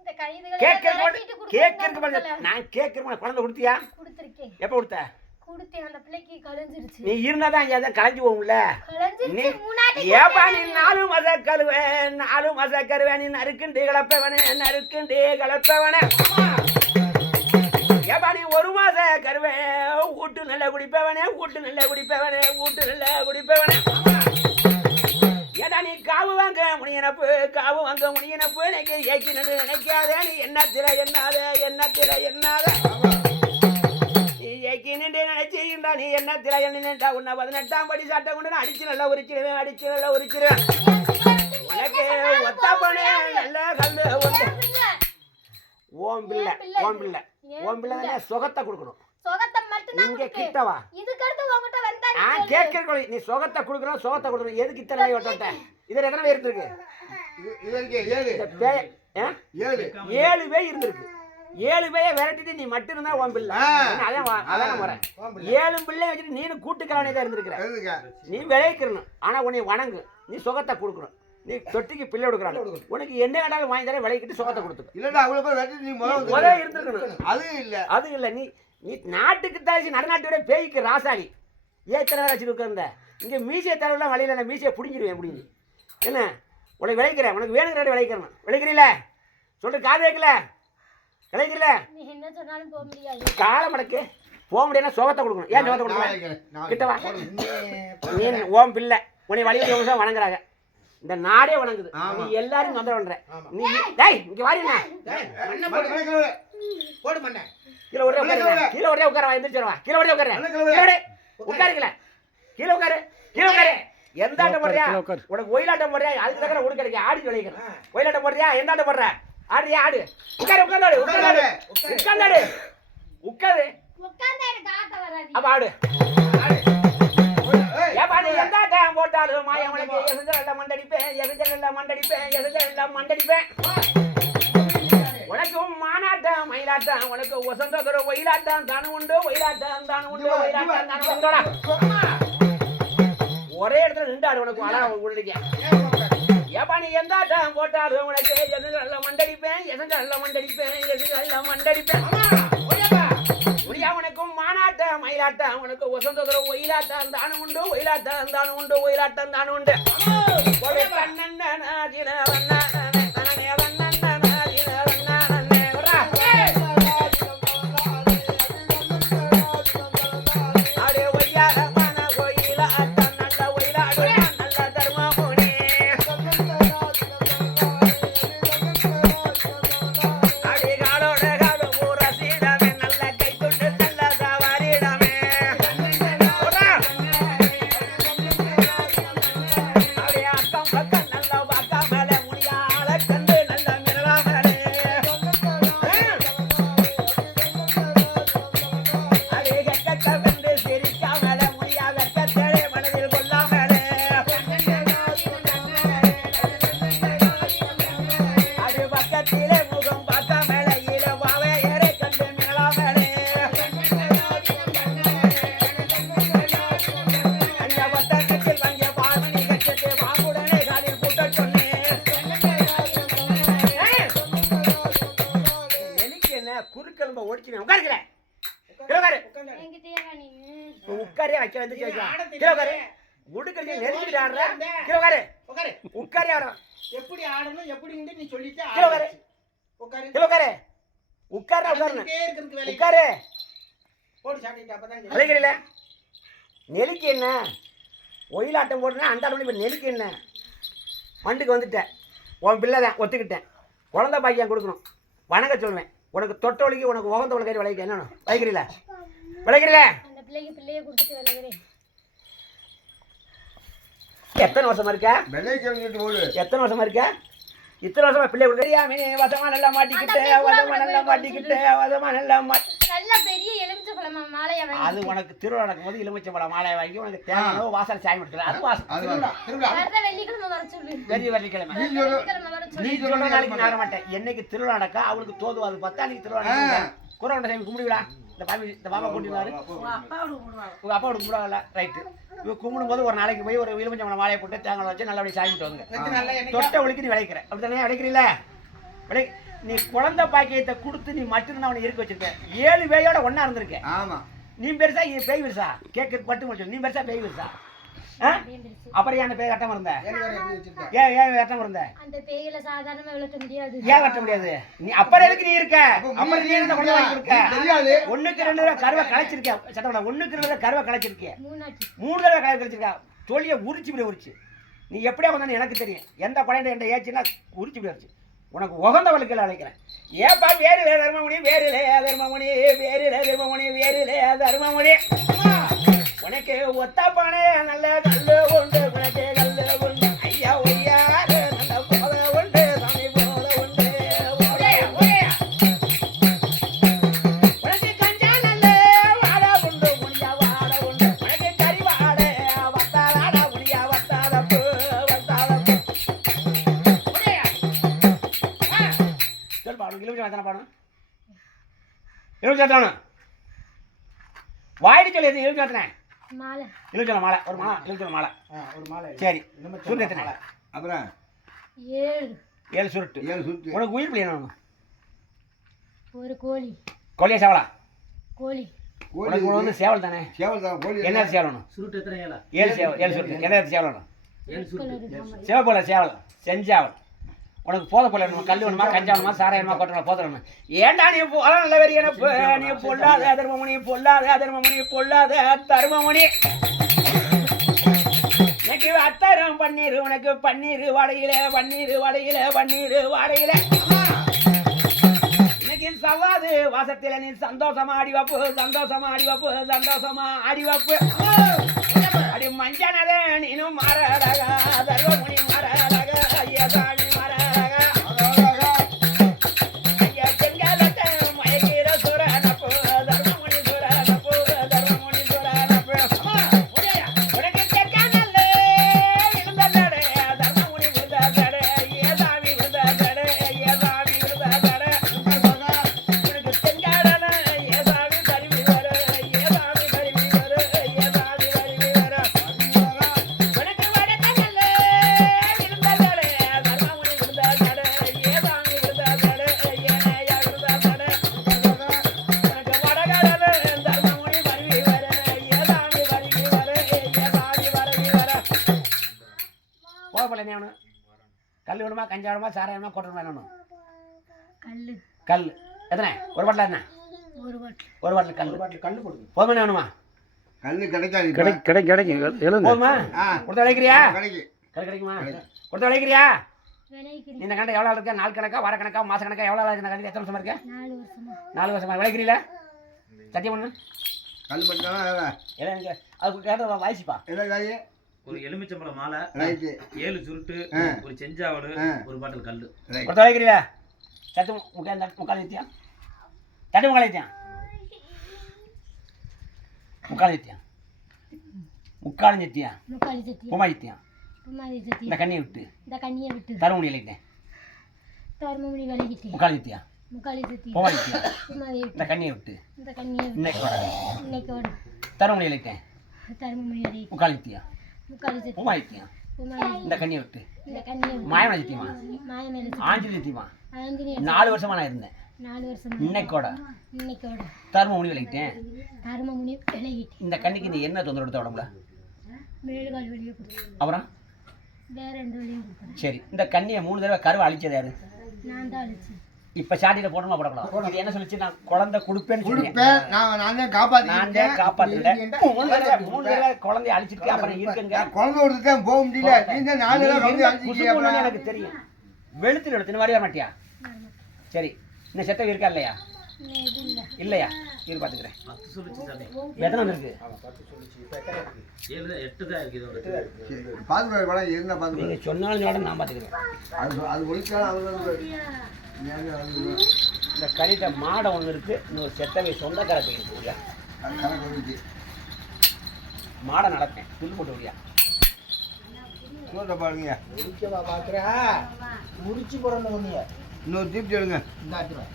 இந்த கைதுகளை கேட்க நான் கேட்கிறேன். குழந்தை கொடுத்தியா? கொடுத்திருக்கேன். எப்ப கொடுத்த? கொடுத்தேன். அந்த பிள்ளைக்கு கலஞ்சிருச்சு. நீ இருந்தாதான் இங்க கலைஞ்சு போகும்ல. கலஞ்சிருச்சு. முன்னாடி ஏப்பா நீ 4 மாசம் கருவேன், நீ நறுக்குண்டு கலப்பவனே, ஏப்பா நீ 1 மாசம் கருவேன், வீட்டு நல்லா குடிப்பவனே. ஏடா நீ காவு வாங்க முடியனப்பு, நினைக்காதே நீ எண்ணாத நீ ஏக்கி நின்று நினைச்சிருந்தா நீ எண்ணத்தில எண்ணா உன்னை 18ஆம் படி சாட்டை கொண்டு அடிச்சு நல்லா உரிச்சிருவேன். உனக்கு ஒத்தா போனே நல்ல கல்லு ஒன்று. ஓம் பிள்ளை தானே சுகத்தை கொடுக்கணும். சொகத்தை மட்டும் தான் இங்க கிட்டவா இதுக்கு அடுத்து உன்கிட்ட வந்தா கேட்கற நீ சுகத்தை கொடுக்கணும். எதுக்கு இத்தனை ஓட்டட்ட? இதுல எத்தனை பேர் இருக்கு? இந்த பேய் 7 பேய் இருந்திருக்கு. 7 பேயை விரட்டிட்டு நீ மட்டும் இருந்தா உன் பிள்ளை. அதான் வரேன். 7 பிள்ளை வச்சுட்டு நீனு கூட்டுக்கலானே தான் இருந்திருக்கிற. நீ விளைவிக்கணும், ஆனா உன்னை வணங்கு, நீ சுகத்தை கொடுக்கணும். நீ தொட்டிக்கு பிள்ளை கொடுக்குறாங்க, உனக்கு என்ன வேணாலும் வாங்கி தர விளைக்கிட்டு சுகத்தை கொடுத்துக்க. இல்லடா அவ்வளவு பேர் வெட்டி நீ முதல்ல இருந்திருக்கணும். அது இல்ல நீ நாட்டுக்கு தாசி நடுநாட்டோட பேய்க்கு ராசாளி ஏத்தனை வச்சுருக்க. இங்க மீசையை தரவுலாம் வழியில நான் மீசையை பிடிங்கிடுவேன். பிடிங்கி என்ன உனக்கு விளைக்கிறேன், உனக்கு வேணுங்கிற விளைக்கிறேன். விளைக்கிறீல சொல்ற காது வைக்கல விளைக்கிறீல என்ன சொன்னாலும் போக முடியாது. காலை மடக்கு போக முடியாதுன்னா சுகத்தை கொடுக்கணும். ஏன் சுகத்தை கொடுக்கணும்? கிட்டவா நீ ஓம் பிள்ளை உன்னை வழியை வணங்குறாங்க. இந்த நாடே வணங்குது. நீ எல்லாரும் தொந்தரவு பண்ற. நீ டேய் இங்க வாரியா போடு மண்ண கீழே ஒரே உட்காரு. கீழே ஒரே உட்கார வா. எந்திரிச்சிரவா. கீழே ஒரே உட்காரு. கீழே உட்காருங்கள. கீழே உட்காரு. கீழே உட்காரு. எந்த ஆட்டம் போடுறியா? உனக்கு ஒயிலாட்டம் போடுறியா? அதுக்கு தக்கற உடு கிடைக்க ஆடி விளைக்கணும். ஒயிலாட்டம் போடுறியா? எந்த ஆட்டம் போடுற? ஆடுறியா? ஆடு. உட்காரு. உட்கார்ந்தாடு. உட்கார்ந்தாடு. உட்கார்ந்தாடு. உட்காரு. உட்கார்ந்தாடு காட்ட வராது. அப்ப ஆடு. ஏப்பா நீ எந்த ஆட்டம் போட்டாலும் மாய உனக்கு எசஞ்செல்லாம் மண்டடிப்பேன். எசஞ்செல்லாம் மண்டடிப்பேன். எசஞ்செல்லாம் மண்டடிப்பேன். உனக்கு மானாட்டம் மயிலாட்டம் உனக்கு வசந்ததுர ஒயிலாட்டம் தானு உண்டு. ஒயிலாட்டம் தானு உண்டு. ஒயிலாட்டம் தானு உண்டோடா. ஒரே இடத்துல நின்றாடு உனக்கு அழகா உடுக்க. ஏப்பா நீ எந்த ஆட்டம் போட்டாலும் உனக்கு எசஞ்செல்லாம் மண்டடிப்பேன். எசஞ்செல்லாம் மண்டடிப்பேன். எசஞ்செல்லாம் மண்டடிப்பேன். முடியா உனக்கும் மானாட்டம் மயிலாட்டம் உனக்கு வசந்ததுர ஒயிலாட்டம் தானு உண்டு. ஒயிலாட்டம் தானு உண்டு. ஒயிலாட்டம் தானு உண்டு. உட்காரியா வைக்க வந்து உட்காரியா எப்படி ஆடணும் எப்படின்னு நீ சொல்லிட்டு உட்காரு. உட்காரு. நெலிக்கு என்ன ஒயிலாட்டம் போட்டுனா அண்டாட்டம் பண்ணி நெலிக்கு என்ன மண்டுக்கு வந்துட்டேன். உன் பிள்ளை தான் ஒத்துக்கிட்டேன். குழந்தை பாக்கியம் கொடுக்கணும். வணங்க சொல்லுவேன். உனக்கு தொட்ட வலிக்கு உனக்கு உகந்த உலக விளைவிக்க என்ன விளைக்கிறீல விளைக்கிறீல எத்தனை வருஷமா இருக்க? எத்தனை வருஷமா இருக்க? இத்தனை வருஷமா பிள்ளை தெரியாம வசமா நல்லா மாட்டிக்கிட்டேன். அது உனக்கு திருவிழா நடக்கும் போது எலுமிச்சை பழம் மாலையை வாங்கி உனக்கு தேவையான வாசல் சாயம் எடுத்துக்கலாம். அது வெள்ளிக்கிழமை நீ சொல்ற நாளைக்கு நாட மாட்டேன். என்னைக்கு திருவிழா நடக்கா அவளுக்கு தோதுவாது பார்த்தா அன்னைக்கு திருவிழா குரவண்ட சாமி கும்பிடுவிடா. இந்த பாப்பா கூட்டிடுவாரு. உங்க அப்பா கும்பிடுவாங்கல்ல ரைட்டு. இவ கும்பிடும் போது ஒரு நாளைக்கு போய் ஒரு எலுமிச்சை மாலையை போட்டு தேங்காய் வச்சு நல்லபடியா சாமிட்டு வந்துங்க. தொட்ட ஒழிக்கு நீ விளைக்கிற. அப்படித்தானே விளைக்கிறீல்ல? நீ குழந்தை பாக்கியத்தை கொடுத்து நீ மட்டும்தான் அவனை இருக்க வச்சிருக்க. 7 பேயோட ஒன்னா இருந்திருக்க. நீ பெருசா பேய் பெருசா கேட்க பட்டு முடிச்சு. நீ பெருசா பேய் பெருசா? அப்புறம் ஏன் பேய் கட்டம் இருந்த? ஏன் கட்டம் இருந்த? அந்த பேயில சாதாரணமா விளக்க முடியாது. ஏன் கட்ட முடியாது? நீ அப்புறம் எதுக்கு நீ இருக்க? அப்புறம் நீ என்ன கொண்டு வாங்கி கொடுக்க? ஒண்ணுக்கு 2 தடவை கருவை களைச்சிருக்க. சட்டப்பட ஒண்ணுக்கு 2 தடவை கருவை களைச்சிருக்க. 3 தடவை கருவை களைச்சிருக்க. தொழியை உரிச்சு. நீ எப்படியா வந்தான்னு எனக்கு தெரியும். எந்த குழந்தை என்ற ஏச்சுன்னா உரிச்சு. உனக்கு உகந்த வழக்கில் அழைக்கிறேன். ஏப்பா வேறு தர்மமுனி வேறிலே தர்மமுனி வேறிலே தர்மமுனி வேறிலே தர்மமுனி உனக்கு ஒத்தப்பானே நல்ல கல்லு உண்டு. உனக்கு கல்லு உண்டு. ஐயா ஒய்யா நல்ல போத உண்டு. சாமி போத உண்டு. உனக்கு கஞ்சா நல்ல வாட உண்டு. முடியா வாட உண்டு. உனக்கு கறி வாட வத்தாத முடியா வத்தாதப்பு. எலுமிச்சம் எத்தனை பாடம் எலுமிச்சம் எத்தனை வாயிட்டு சொல்லி எலுமிச்சம் எத்தனை மாலை எலுமிச்சம் மாலை ஒரு மாலை எலுமிச்சம் மாலை ஒரு மாலை சரி சுருட்டு எத்தனை அப்புறம் 7 சுருட்டு 7 சுட்டு உனக்கு உயிர் பிள்ளை என்ன ஒரு கோழி கோழியா சேவலா கோழி உனக்கு வந்து சேவல் தானே சேவல் தான் கோழி என்ன சேவல் வேணும் சுருட்டு எத்தனை ஏழா 7 சேவல் 7 சுருட்டு என்ன சேவல் வேணும் 7 சுருட்டு சேவல் போல சேவல் செஞ்சாவல் உனக்கு போத போல வேணுமா கல் வேணுமா கஞ்சா வேணுமா சாராய வேணுமா கொட்டை போத வேணுமா ஏண்டா நீ போல நல்ல வெறி எனக்கு நீ பொல்லாத தர்மமுனி பொல்லாத தர்மமுனி பொல்லாத தர்மமுனி எனக்கு அத்தரம் பன்னீர் உனக்கு பன்னீர் வாடையில பன்னீர் வாடையில பன்னீர் வாடையில இன்னைக்கு சவாது வாசத்தில நீ சந்தோஷமா ஆடி வைப்பு சந்தோஷமா ஆடி வைப்பு சந்தோஷமா ஆடி வைப்பு அடி மஞ்சனதே நீனும் மாறடகா தர்மமுனி மாறடகா ஐயா சாமி மாறடகா ஐயா செங்காலத்தை மயக்கிற சுரனப்பு தர்மமுனி சுரனப்பு தர்மமுனி சுரனப்பு உனக்கு தெற்கானல்லே இருந்ததடே தர்மமுனி விருந்ததடே ஐயா சாமி விருந்ததடே ஐயா சாமி விருந்ததடே உனக்கு தெங்காடன ஐயா சாமி தருவி வர ஐயா சாமி தருவி வர ஐயா சாமி தருவி வர உனக்கு வடக்கனல்லே இருந்ததடே தர்மமுனி விருந்ததடே ஐயா சாமி விருந்ததடே ஐயா ஐயா விருந்ததடே உனக்கு வடகடல தர்மமுனி தருவி வர ஐயா சாமி தருவி வர ஐயா சாமி தருவி வர போகல நீ அவனு கல் வேணுமா கஞ்சா வேணுமா சாராயம் வேணுமா கொட்டை வேணும் கல்லு கல் எத்தனை ஒரு பாட்டில் என்ன ஒரு பாட்டில் ஒரு பாட்டில் கல் கண்ணு கொடுங்க போதுமா வேணுமா கண்ணு கிடைக்காது இப்ப. கிடைக்கும் எழுங்க போதுமா ஆ கொடுத்து விளைக்கிறியா கிடைக்கும் கல் கிடைக்குமா கிடைக்கும். கொடுத்து விளைக்கிறியா விளைவிக்கிறேன் இந்த கண்டை எவ்வளோ இருக்கா நாள் கணக்கா வார கணக்கா மாச கணக்கா எவ்வளோ இருக்கு இந்த கண்டு எத்தனை வருஷமா இருக்கு 4 வருஷமா 4 வருஷமா விளைக்கிறீல சத்தியம் பண்ணு கல் மட்டும் எல்லாம் எனக்கு அதுக்கு கேட்ட வாய்ச்சிப்பா என்ன காய் ஒரு எலுமிச்சம்பழம் மாலை ரைட்டு 7 சுருட்டு ஒரு செஞ்சாவல் ஒரு பாட்டில் கல்லு ரைட் கொடுத்து விளைக்கிறீல சத்து முக்கால் நித்தியா தட்டு முக்கால் நித்தியா முக்கால் நித்தியா முக்கால் நித்தியா முக்காலி சத்தி பொம்மா நித்தியா குமாரி சத்தி இந்த கண்ணியை விட்டு இந்த கண்ணியை விட்டு தர முடியலைட்டேன் தர்மமுனி விளைவிட்டேன் முக்கால் நித்தியா முக்காலி சத்தி பொம்மா நித்தியா குமாரி இந்த கண்ணியை விட்டு இந்த கண்ணியை விட்டு இன்னைக்கு வர இன்னைக்கோட தர முடியலைட்டேன் தர்மமுனி விளைவிட்டேன் முக்கால் நித்தியா முக்காலி சத்தி பொம்மா நித்தியா குமாரி இந்த கண்ணியை விட்டு இந்த கண்ணியை விட்டு மாயவன நித்தியமா மாயமேல ஆஞ்சலி நித்தியமா ஆஞ்சநேயர் 4 வருஷமா நான் இருந்தேன் 4 வருஷமா இன்னைக்கோட இன்னைக்கோட தர்ம முடி விளையிட்டேன் தர்மமுனி விளைவிட்டேன் இந்த கண்ணிக்கு நீ என்ன தொந்தரவு எடுத்த உடம்புல மேலுகால் வெளியே கொடுத்து அப்புறம் வேற எந்த வழியும் கொடுக்குறேன் சரி இந்த கண்ணியை 3 தடவை கருவை அழிச்சது யாரு நான் தான் அழிச்சு இப்ப சாட்டியில போடணுமா போடக்கூடாது இது என்ன சொல்லிச்சு நான் குழந்தை கொடுப்பேன்னு சொல்லிட்டேன் கொடுப்பேன் நான் தான் நான் தான் காப்பாற்றிட்டேன் காப்பாத்துறேன் 3 தடவை குழந்தைய அழிச்சிட்டு அப்புறம் இருக்குங்க குழந்தை கொடுத்துட்டேன் போக முடியல நீங்க 4 தடவை வந்து குசும்புன்னு எனக்கு தெரியும் வெளுத்துல எடுத்து வரைய மாட்டியா சரி இந்த செத்த இருக்கா இல்லையா இது இல்லை இல்லையா இரு பாத்துக்கிறேன் 10 சொல்லிச்சு சாமி எத்தனை வந்திருக்கு 7 8 தான் இருக்கு இதோட பாதுகாப்பு படம் இருந்தா பாதுகாப்பு நீங்க சொன்னாலும் சொல்ல நான் பாத்துக்கிறேன் அது ஒழிச்சாலும் அவர் இந்த கறிட்ட மாடை ஒன்று இருக்கு இன்னொரு செத்தவை சொந்தக்கார போயிருக்கு கணக்கு வந்துச்சு மாடை நடப்பேன் புல் போட்டு விடியா சோத்தை பாருங்க முடிக்கவா பாக்குற முடிச்சு போறோம்னு ஒண்ணிய இன்னொரு தீப்தி எடுங்க இந்தாச்சுவேன்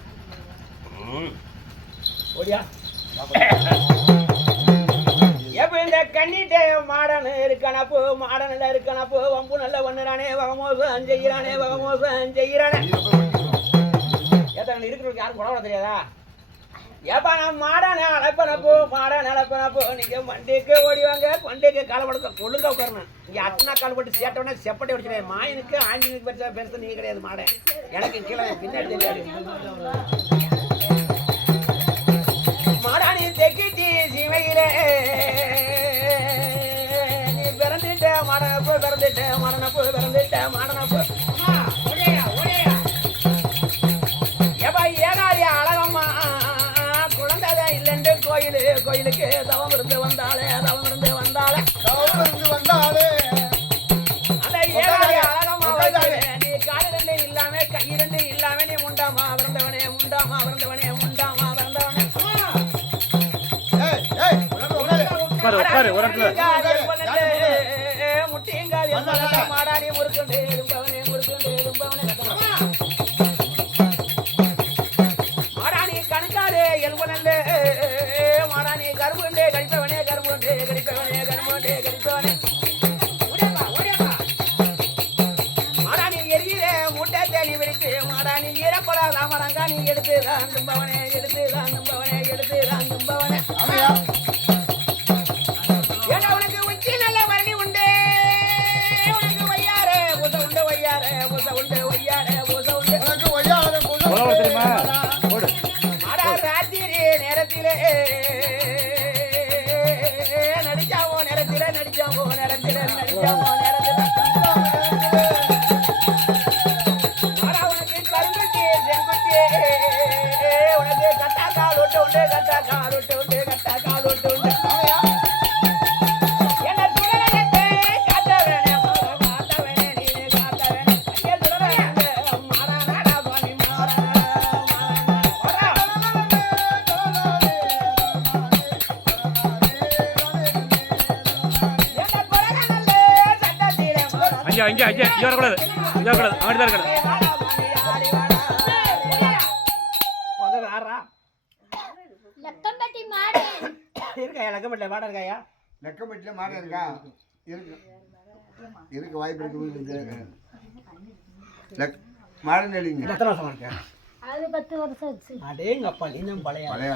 ஓடியா எப்ப இந்த கண்ணிட்டே மாடனு இருக்கணப்பு மாடனில் இருக்கணப்பு வம்பு நல்ல பண்ணுறானே வகமோசம் செய்கிறானே வகமோசம் செய்கிறானே ஏத்தா இருக்கிறவங்களுக்கு யாரும் குடவட தெரியாதா ஏப்பா நான் மாடானே அழைப்பனப்போ மாடானே அழைப்பனப்போ நீங்கள் வண்டிக்கு ஓடிவாங்க வண்டிக்கு காலப்படத்தை கொள்ளுங்க உட்காரணும் இங்கே அத்தனை கால் போட்டு சேட்டோடனே செப்பட்டை வச்சுக்கிறேன் மாயனுக்கு ஆஞ்சனுக்கு பெருசா பெருசு நீங்கள் கிடையாது மாடை எனக்கு கீழே பின்னாடி தெரியாது மாடானி தெக்கிட்டி சிவையிலே நீ பிறந்துட்ட மாடனப்போ பிறந்துட்ட மாடனப்போ பிறந்துட்ட மாடனப்போ ஏப்பா ஏனாரியா அழகம்மா குழந்தைதான் இல்லைண்டு கோயிலுக்கு தவம் இருந்து வந்தாளே தவம் இருந்து வந்தாளே அந்த ஏனாரியா அழகம்மா நீ கால் 2 இல்லாம கை 2 இல்லாம நீ முண்டாமா பிறந்தவனே முண்டாமா பிறந்தவனே முண்டாமா பிறந்தவனே உட்காரு ஒரு இடத்துல முட்டிங்கால் மாடாடி முறுக்குண்டு இருப்பவனே முறுக்குண்டு இருப்பவனே எல்வனல்ல மாடானி கரும்புண்டே கடிப்பவனே கரும்புண்டே கடிப்பவனே கரும்புண்டே கடிப்பவனே ஓடியப்பா மாடானி எரியில முட்டை தேடி வெடித்து மாடானி ஈரப்படா ராமரங்கானி எடுத்து ராந்தும்பவனே எடுத்து ராந்தும்பவனே எடுத்து ராந்தும்பவனே ஏன்னா உனக்கு உச்சி நல்ல மரணி உண்டு உனக்கு வையாரே பூச உண்டு வையாரே பூச உண்டு வையாரே பூச உண்டு உனக்கு ஒய்யாத குணம் உழவு தெரியுமா போடு மாடா ராத்திரி நேரத்திலே நடிச்சாவோ நேரத்திலே நடிச்சாவோ நேரத்திலே நடிச்சாவோ நேரத்திலே மாடா உனக்கு கருங்குட்டி செங்குட்டி உனக்கு கட்டா கால் விட்டு உண்டு கட்டா கால் விட்டு உண்டு கட்டா கால் விட்டு உண்டு என்ன சுடலையத்தை காத்தவனே காத்தவனே நீனே காத்தவனே அங்கே சுடலையத்தை மாடா நாடா சுவாமி மாடா என்ன கொலகனல்லே சட்டத்திலே அஞ்சு அஞ்சு அஞ்சு இங்கே வரக்கூடாது இங்கே வரக்கூடாது அங்கிட்டு தான் இருக்கணும் லக்கம்பட்டி மாடு இருக்காயா லக்கப்பட்ட வாடா இருக்காயா நெக்கம்பட்டில மாடு இருக்கா இருக்கு இருக்கு வாய்ப்பு இருக்கு மாடு நெளிங்க எத்தனை வருஷமா இருக்கா அது 10 வருஷம் ஆச்சு அடேங்கப்பா இன்னும் பழைய பழைய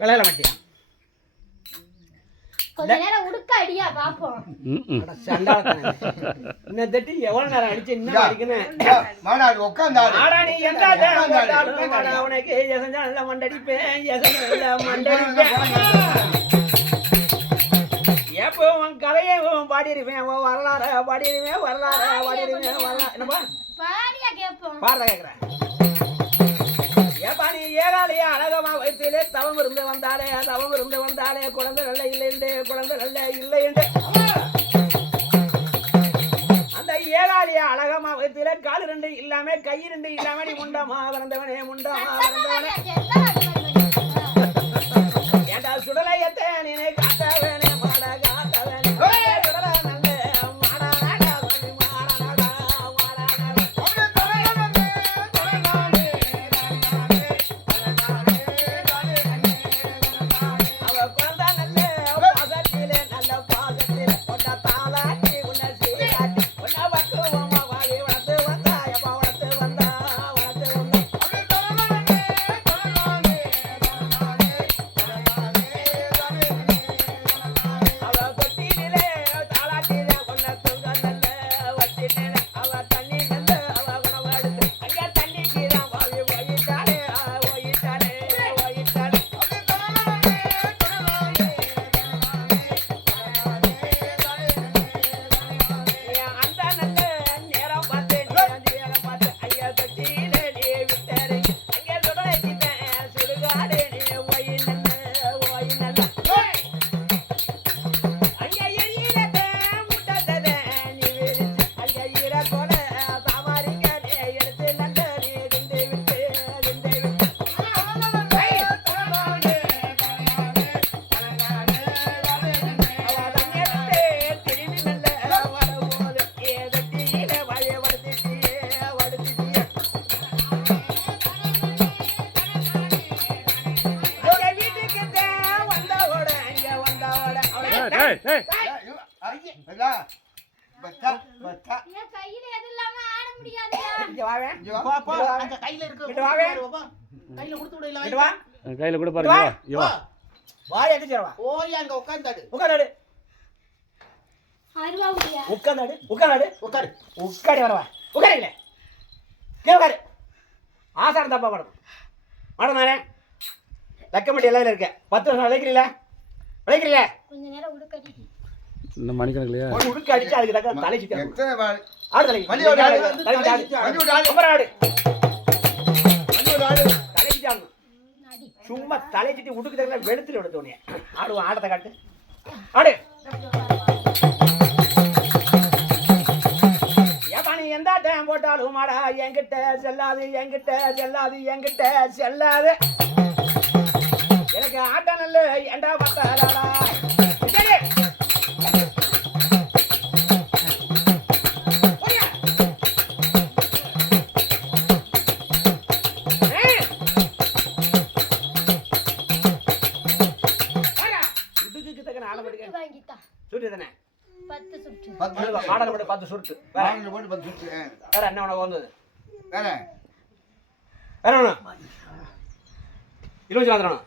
விளையாட மாட்டியா கொஞ்ச நேரம் உடுக்க அடியா பாப்போம் இன்னும் தட்டி எவ்வளவு நேரம் அடிச்சு இன்னும் அடிக்கணும் மாடாடு உட்காந்தாடு ஆடா நீ எந்த மாடா உனக்கு எசஞ்சா நல்ல மண்டடிப்பேன் எசஞ்சா நல்ல மண்டடிப்பேன் எப்போ உன் கதையை பாடிருப்பேன் வரலாற பாடிருவேன் வரலாற பாடிருவேன் வரலாறு என்னப்பா பாடியா கேப்போம் பாடுற கேட்குறேன் ஏப்பா நீ ஏகாலியா அழகமா வயிற்றிலே தவம் இருந்து வந்தாலே குழந்தை நல்ல இல்லைண்டு அந்த ஏகாலியா அழகமா வயிற்றிலே கால் 2 இல்லாம கை 2 இல்லாம நீ முண்டமா வளர்ந்தவனே ஏண்டா சுடலையத்தை நீ காத்தவனே மாட காத்தவனே சுடலை நல்ல மாடா நாடா மாடா நாடா அவ குழந்தை நல்ல பாசத்திலே நல்ல பாசத்திலே கொண்ட தாளாட்டி உன்னை சீராட்டி உன்னை வட்டுவமா வாழி வளர்த்து வந்தா எப்ப வளர்த்து வந்தா அவ கொட்டிலே தாளாட்டிலே உன்னை தூங்க நல்ல வச்சிட்டே அவ தண்ணி நல்ல அவ குணவாடுது அங்க தண்ணிக்கு தான் வாழி போயிட்டாலே போயிட்டாலே அந்த நல்ல நேரம் பார்த்து நேரம் பார்த்து ஐயா தொட்டியிலே நீ விட்டாரு அங்கே சுடலைச்சிட்டேன் சுடுகாடு நீ ஓய் நல்ல அங்கே எரியலத்தை முட்டத்ததை நீ விரிச்சு அங்கே ஈர கொல தாமாரிங்க நீ எடுத்து நல்ல நீ திண்டு விட்டு ஏய் ஏய் என் கையில எது இல்லாம ஆட முடியாதுயா அந்த கையில இருக்கு இங்க வாவே. கையில கொடுத்து விட இல்ல கையில் கூட பாருங்க இவா ஓய் அங்க உட்கார்ந்தாடு உட்காரு அருவா முடியா உட்காரு வரவா உட்காருங்களே கீழே உட்காரு ஆசாரம் தப்பா படம் மேடம் நானே லக்கமட்டி எல்லாம் இருக்க 10 வருஷம் விளைக்கிறீங்களா கொஞ்ச நேரம் உடுக்கடி இந்த மணிக்கணக்கிலையா ஒன்று உடுக்க அடிச்சு அதுக்கு தக்க தலை சுத்தி எத்தனை மாடு ஆடு தலைக்கு வண்டியோட ஆடு. தலைக்கு ஆடு. வண்டியோட ஆடு. ரொம்ப ஆடு வண்டியோட ஆடு. தலை சுத்தி ஆடணும் நடி சும்மா தலை சுத்தி உடுக்கு தரல வெளுத்துல எடுத்தோனே ஆடுவோம் ஆட்டத்தை காட்டு ஆடு ஏப்பா நீ எந்த டைம் போட்டாலும் மாடா என்கிட்ட செல்லாது எனக்கு ஆட்டம் நல்ல ஏண்டா பார்த்தாடா மாடல் போட்டு 10 சுருட்டு வேற மாடல் போட்டு 10 சுட்டு. வேற என்ன உனக்கு வந்தது வேற வேற ஒண்ணு இருபது சாத்திரம்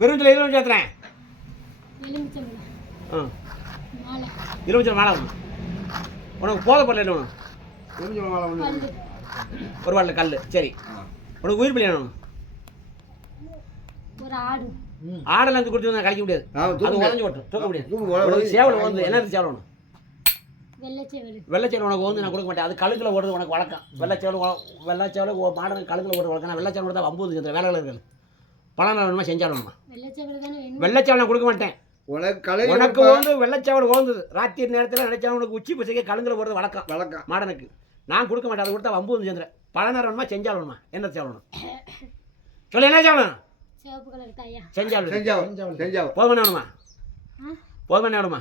வெறும் 20 சாத்திரேன் இருபது மாலை ஒன்று உனக்கு போத பொருள் ஒன்று கொஞ்சம் மாலை ஒன்று ஒரு வாட்டில் கல் சரி உனக்கு உயிர் பிள்ளை ஒன்று ஆடெல்லாம் வந்து கொடுத்து வந்து கழிக்க முடியாது அது உடஞ்சி ஓட்டும் தூக்க முடியாது சேவல் வந்து என்ன சேவல் ஒன்று வெள்ளைச்சேவல் உனக்கு வந்து நான் கொடுக்க மாட்டேன் அது கழுத்தில் ஓடுறது உனக்கு வழக்கம் வெள்ளைச்சேவல் மாடல் கழுத்தில் ஓடுறது வழக்கம் நான் வெள்ளைச்சேவல் தான் 50 சேர்ந்த வேலை இருக்குது பழம் வேணுமா செஞ்சால் வேணுமா வெள்ளைச்சேவல் நான் கொடுக்க மாட்டேன் உனக்கு வந்து வெள்ளைச்சேவல் ஓடுது ராத்திரி நேரத்தில் நினைச்சா உனக்கு உச்சி பசிக்க கழுத்தில் ஓடுறது வழக்கம் மாடனுக்கு நான் கொடுக்க மாட்டேன் அது கொடுத்தா 50 சேர்ந்துற பழம் வேணுமா செஞ்சால் வேணுமா என்ன சேவல் வேணும் சொல்லு என்ன சேவல் செஞ்சால் போதும் வேணுமா போதும் வேணுமா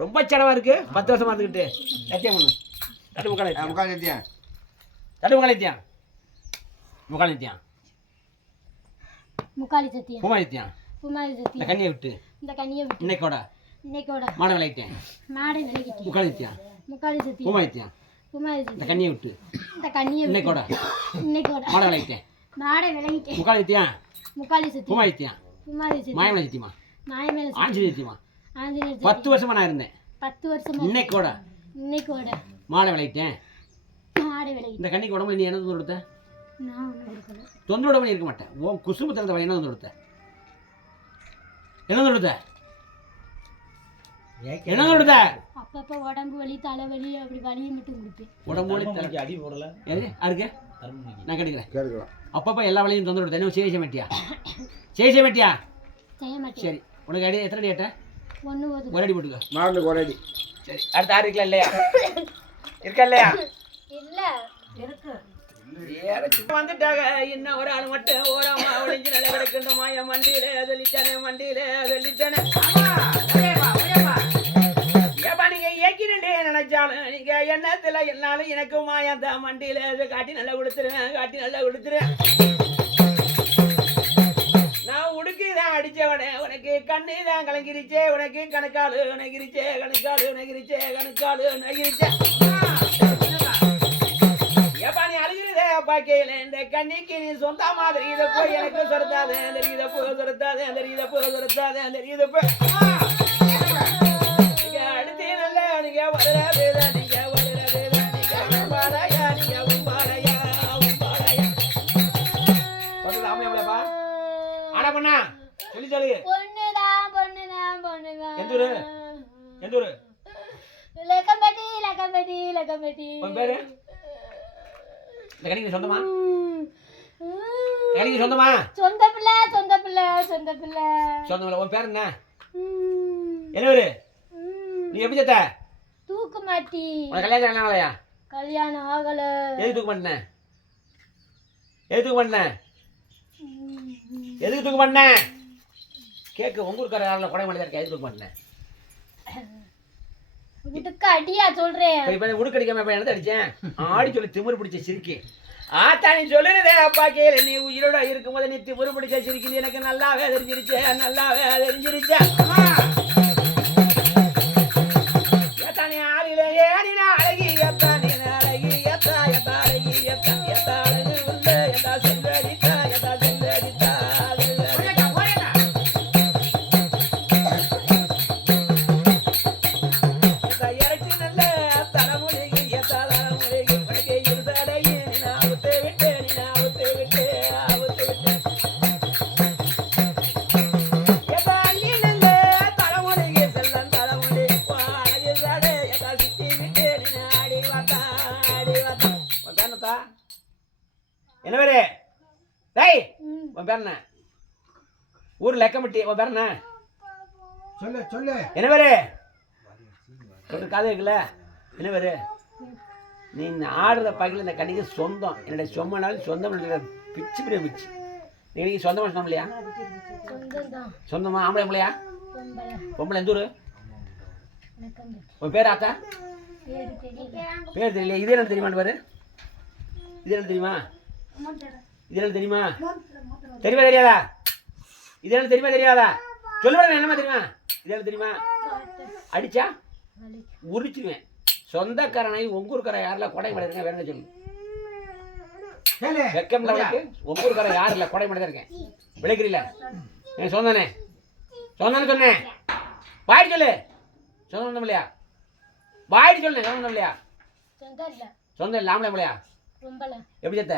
ரொம்ப செலவா இருக்கு 10 வருஷமா இருந்துக்கிட்டு சத்தியம் ஒன்று தட்டு முக்கால் நித்தியம் இந்த கண்ணியை விட்டு இன்னைக்கோட மாடை விளையிட்டேன் முக்கால் நித்தியம் இந்த கண்ணியை விட்டு இன்னைக்கோட மாடை விளையிட்டேன் முக்கால் நித்தியம் மாயமலை சத்தியமா ஆஞ்சநேய சத்தியமா 10 வருஷமா நான் இருந்தேன் 10 வருஷமா இன்னைக்கோட மாடை விளையிட்டேன் இந்த கண்ணிக்கு உடம்புல நீ என்ன கொடுத்த தொந்தரோட பண்ணி இருக்க மாட்டேன் உன் குசும்பு திறந்த வழி என்ன கொடுத்த என்ன கொடுத்த அப்பப்ப உடம்பு வலி தலைவலி அப்படி வலியை மட்டும் கொடுப்பேன் உடம்பு வலி தலை அடி போடல யாருக்கு நான் கிடைக்கிறேன் அப்பப்போ எல்லா வழியும் தொந்தரவு கொடுத்தேன் என்ன செய்ய மாட்டியா செய்ய மாட்டியா சரி உனக்கு அடி எத்தனை அடி ஏட்ட ஒரு அடி போட்டுக்க மாடலுக்கு ஒரு அடி சரி அடுத்த ஆறு இருக்கா இல்லையா வந்துட்டாங்க இன்னும் ஒரு ஆள் மட்டும் ஓடாம ஒளிஞ்சு நல்ல கிடக்கின்ற மாய மண்டியில சொல்லித்தானே ஏப்பா நீங்க ஏக்கினே நினைச்சாலும் நீங்க எண்ணத்துல என்னாலும் எனக்கு மாயம் தான் மண்டியில காட்டி நல்லா கொடுத்துருவேன் நான் உடுக்குதான் அடிச்சவனே உனக்கு கண்ணு தான் கலங்கிருச்சே உனக்கு கணக்காலு நகிரிச்சே ஏப்பா நீ அழுகிறதே பாக்கையில இந்த கண்ணிக்கு நீ சொந்த மாதிரி இதை போய் எனக்கு சொருத்தாதே அடுத்து நல்ல நீங்க வரல ஆனா பண்ணா சொல்லி எந்த ஊரு லக்கம்பட்டி உன் பேரு இந்த கணிக்கு சொந்தமா சொந்த பிள்ளை உன் பேர் என்ன ஊரு நீ எப்படி செத்த தூக்க மாட்டி உனக்கு கல்யாணம் ஆகல எதுக்கு தூக்க பண்ண கேக்கு உங்க ஊருக்கார யாரில் கொடை மாட்டேன் எதுக்கு தூக்க பண்ணேன் அடியா சொல்றேன் உடுக்கடிக்காம என்ன அடிச்சேன் ஆடி சொல்லி திமிரு பிடிச்ச சிரிக்கி ஆத்தா நீ சொல்லுறதே அப்பா கேளு நீ உயிரோட இருக்கும் போது நீ திமிரு பிடிச்ச சிரிக்கி எனக்கு நல்லாவே தெரிஞ்சிருச்சே ஏத்தா நீ ஆளிலே ஏனினா அழகி ஏத்தா நீ அழகி ஏத்தா அழகி ஏத்தா அழகு உள்ள ஏத்தா செல்லடித்தா என்ன பேரு டேய் உன் பேர் என்ன ஊர் லெக்கம்பட்டி உன் பேர் என்ன சொல்லு என்ன பேரு சொல்லு காது இருக்குல்ல என்ன பேரு நீ ஆடுற பகையில் இந்த கண்ணிக்கு சொந்தம் என்னுடைய சொம்மனாலும் சொந்தம் பிச்சு பிடிய பிச்சு நீங்க சொந்தமா சொந்தம் இல்லையா சொந்தமா ஆம்பளை பிள்ளையா பொம்பளை எந்த ஊரு உன் பேர் ஆத்தா பேர் தெரியல இது என்ன தெரியுமான்னு பாரு இது என்ன தெரியுமா தெரியாதா இது என்ன தெரியாதா சொல்லுவாங்க என்னமா தெரியுமா இது என்ன தெரியுமா அடிச்சா உரிச்சிருவேன். சொந்தக்காரனை உங்கூர்கார யாரில் கொடை மடையிருக்கேன் வேற என்ன சொல்லு. வெக்கம்ல உனக்கு உங்கூர்கார யார் இல்லை கொடை மடை இருக்கேன் விளைக்கிறீல சொந்தனே சொந்தன்னு சொன்னேன். வாயிட்டு சொல்லு. சொந்தம் இல்லையா? வாயிட்டு சொல்லு. சொந்தம் இல்லையா? சொந்தம் இல்லை. ஆம்பளை இல்லையா? எப்படி செத்த?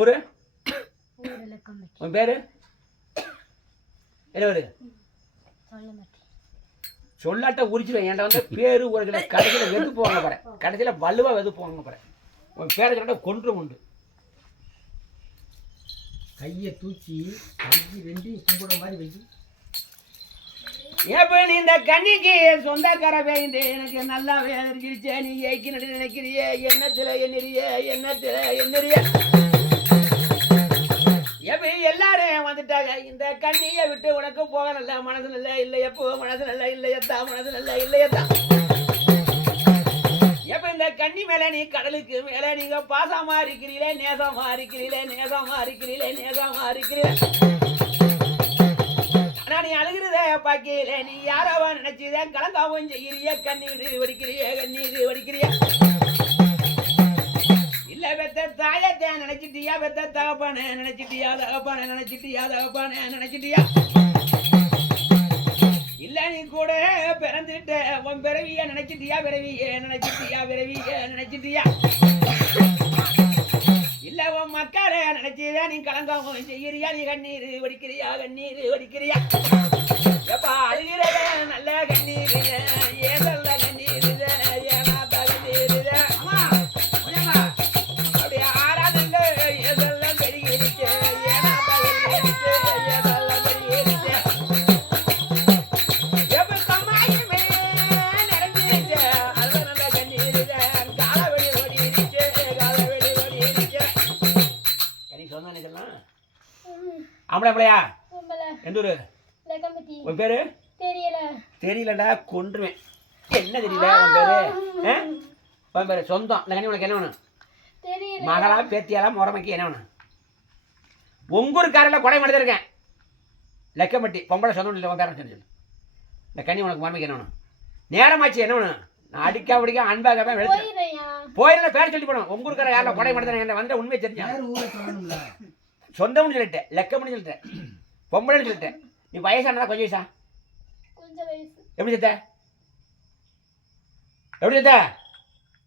ஊரு உன் பேரு என்ன பேரு? சொல்லாட்ட உரிச்சிருவேன். என்கிட்ட வந்து பேரு ஒரு கிலோ கடைசியில் வெது போவாங்க போறேன். கடைசியில் வலுவா வெது போவாங்க போறேன். உன் பேரை சொன்னா கொன்று உண்டு. கையை தூக்கி கை ரெண்டையும் கும்பிட மாதிரி வைக்கி. எப்ப நீ இந்த கண்ணிக்கு சொந்தக்கார வேண்டு எனக்கு நல்லா வேதரிச்சிருச்சே. நீ ஏக்கி நினைக்கிறிய எண்ணத்துல எண்ணிறிய எப்ப எல்லாரும் வந்துட்டாங்க. இந்த கண்ணியை விட்டு உனக்கு போக நல்ல மனசு நல்ல இல்லையப்போ மனசு நல்ல இல்லையத்தா மனசு நல்ல இல்லையத்தா. எப்ப இந்த கண்ணி மேல நீ கடலுக்கு மேல நீங்க பாசமா இருக்கிறீங்களே நேசமா இருக்கிறீங்களே ஆனா நீ அழுகிறத பாக்கல. நீ யாரவா நினைச்சுதான் கலங்காவும் செய்கிறிய கண்ணீர் வடிக்கிறிய இல்ல பெத்த தாயத்தை நினைச்சிட்டியா பெத்த தகப்பான நினைச்சிட்டியா இல்ல நீ கூட பிறந்துட்ட உன் பிறவிய நினைச்சிட்டியா இல்ல உன் மக்களை நினைச்சுதான் நீ கலங்காவும் செய்கிறியா நீ கண்ணீர் வடிக்கிறியா எப்பா அழுகிறத நல்ல கண்ணீர் ஏதல்ல கண்ணீர் ஏனாத்தா கண்ணீர் அப்படி ஆறாதுங்க ஏதெல்லாம் பெருகிருச்சு ஏனாத்தா ஏதெல்லாம் பெருகிருச்சு எப்ப சமாயமே நடந்துருச்சு அது நல்ல கண்ணீர் காலவெளி ஓடிருச்சு எனக்கு சொன்ன இதெல்லாம் ஆம்பளையா எந்த ஊரு? உன் பேரு? தெரியலடா கொன்றுவேன். என்ன தெரியல உன் பேரு? உன் பேரு சொந்தம் இந்த கண்ணி உனக்கு என்ன வேணும்? மகளா பேத்தியாலா முறமைக்கு என்ன வேணும்? உங்கூருக்காரில் கொடை மனிதர் இருக்கேன் லெக்கப்பட்டி பொம்பளை சொந்தம் இல்லை. உன் பேரை சொல்லு. இந்த கண்ணி உனக்கு முறமைக்கு என்ன வேணும்? நேரமாச்சு என்ன வேணும்? நான் அடிக்க அன்பாக போயிடல பேர் சொல்லி போனோம். உங்கூருக்கார யாரில் கொடை மனிதர் என்ன வந்த உண்மையை தெரிஞ்சேன். சொந்தம்னு சொல்லிட்டேன் லெக்கப்பண்ணி சொல்லிட்டேன் பொம்பளைன்னு சொல்லிட்டேன். நீ வயசானதா கொஞ்சம் வயசா? எப்படி செத்த?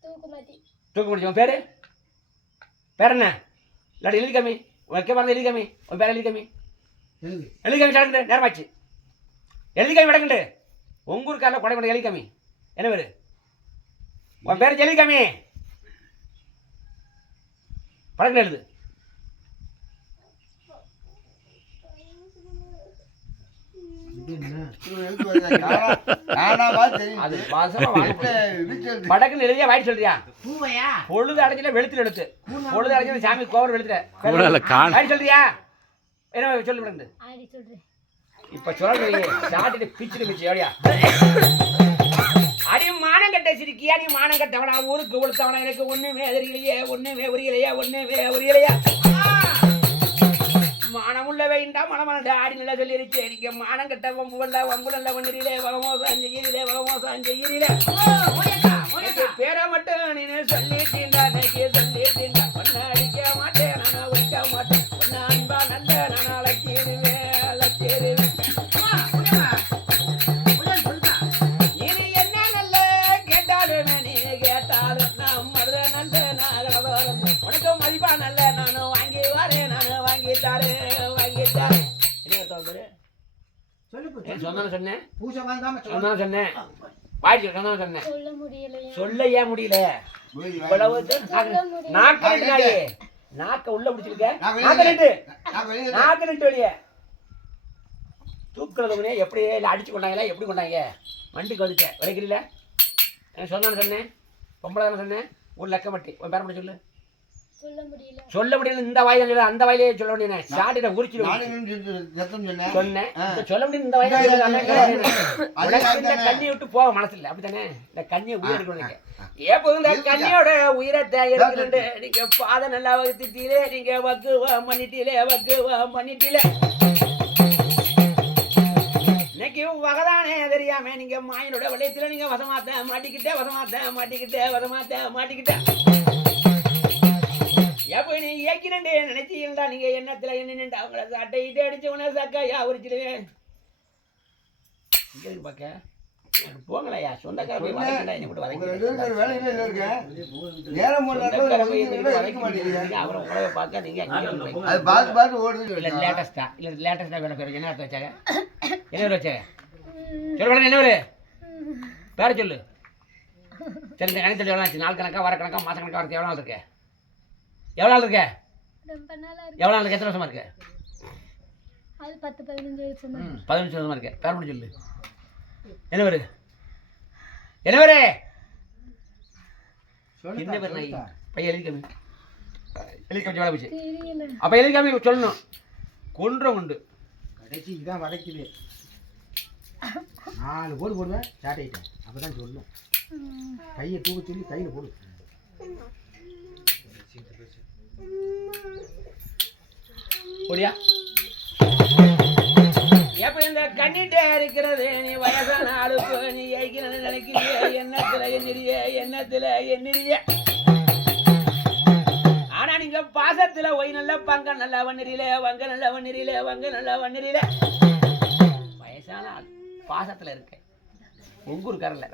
தூக்கு முடிச்சு. உன் பேரு என்ன? இல்லாட்டி எழுதி கம்மி வைக்க மறந்து எழுதி கம்மி. உன் பேர் எழுதி கம்மி நடக்குது. நேரமாச்சு எழுதி கம்மி நடக்குண்டு. உங்கூருக்காரில் கொடை கொண்டை எழுதி கம்மி என்ன பேரு? உன் பேர் எழுதி கம்மி பழக்கம் எழுது. படக்குன்னு எழுதியா வாயிட்டு சொல்றியா? பொழுது அடைஞ்சல வெளுத்துல எழுத்து பொழுது அடைஞ்சல சாமி கோவர் வெளுத்துல வாயிட்டு சொல்றியா? என்ன சொல்லு மேடம் இப்ப சொல்றீங்க சாட்டிட்டு பிச்சுட்டு மிச்சு எவ்வளியா அடி மானம் கட்ட சிரிக்கியா? நீ மானம் கட்டவனா ஊருக்கு கொடுத்தவனா? எனக்கு ஒண்ணுமே உரியலையா மானமுள்ள வேண்டா மனமனட ஆடி நல்லா சொல்லிருச்சு. நீங்க மானம் கட்ட வம்புல ஒன்னிலே வகமோசம் செய்கிறீலே பேரை மட்டும் நீ சொல்லிட்டீண்டா ஒன்ன அடிக்க மாட்டேன் நான் ஒழிக்க மாட்டேன் ஒன்ன அன்பா நல்ல நான் அழைச்சிருவேன் இனி என்ன நல்ல கேட்டாலும் நீ கேட்டாலும் நான் மதுரை நல்ல நான் உனக்கு மதிப்பா நல்ல நானும் வாங்கி வரேன் நான் வாங்கி தரேன் சொன்னேன் சொல்ல ஏன் முடியல? நாக்க உள்ள முடிச்சிருக்க வெளியே தூக்குறது எப்படி அடிச்சு கொண்டாங்களா? எப்படி கொண்டாங்க? வண்டிக்கு வந்துட்டேன் விளைக்கிறீல சொன்னேன் பொம்பளை தானே சொன்னேன். ஒரு லெக்கப்பட்டி உன் பேர மட்டும் சொல்லு. சொல்ல முடியல. இந்த வாயில அந்த வாயிலே சொல்ல முடியும். சாட்டிட்ட உரிச்சிடுவேன் சொன்னேன். சொல்ல முடியும். இந்த வாயில கண்ணி விட்டு போக மனசு இல்லை. அப்படித்தானே? இந்த கண்ணியை உயிர் எடுக்கணும். எப்போதும் இந்த கண்ணியோட உயிரத்தை எடுக்கணுண்டு நீங்க பாதை நல்லா வகுத்திட்டீங்களே. நீங்க வக்குவா பண்ணிட்டீங்களே இன்னைக்கு வகதானே தெரியாம நீங்க மாயினோட வளையத்துல நீங்க வசமாத்த மாட்டிக்கிட்டே எப்ப நீ ஏக்கினே நினைச்சீங்களா நீங்க எண்ணத்துல என்ன அவங்கள சட்டை இட்டு அடிச்சு உன சக்கையா உரிச்சிடுவேன் இங்க பாக்க போங்களையா சொந்தக்கார போய் வதக்கடா என்ன போட்டு வதக்கி வேலையில இருக்க நேரம் அவரை உங்களை பார்க்க நீங்க அது பார்த்து ஓடுது இல்ல லேட்டஸ்டா வேலை பேரு என்ன அர்த்தம் வச்சாங்க என்ன வச்சாங்க சொல்ல என்ன பேர சொல்லு சரி இந்த கணக்கு எவ்வளோ ஆச்சு நாள் கணக்கா வார கணக்கா மாச கணக்கா வரது எவ்வளோ நாள் இருக்கு எவ்வளோ நாள் இருக்கு எத்தனை வருஷமா இருக்கு அது 10-15 வருஷமா 15 வருஷமா இருக்கு பேர் பண்ணி சொல்லு என்ன பேரு என்ன பேரு பையன் எழுதி கம்மி வேலை போச்சு அப்ப எழுதி கம்மி சொல்லணும் கொன்ற உண்டு கடைசி இதான் வதைக்குது 4 போடு போடுவேன் ஸ்டார்ட் ஆகிட்டேன் அப்போ தான் சொல்லும் கையை தூக்க சொல்லி கையில் போடு போடியா எப்ப இந்த கண்ணிட்டே இருக்கிறது நீ வயசான ஆளுக்கு நீ ஏய்க்கிறது நினைக்கிறிய எண்ணத்துல எண்ணிறிய ஆனா நீங்க பாசத்துல ஒய் நல்ல பங்க நல்ல வண்ணிரியில வயசான ஆள் பாசத்துல இருக்க உங்கூருக்காரல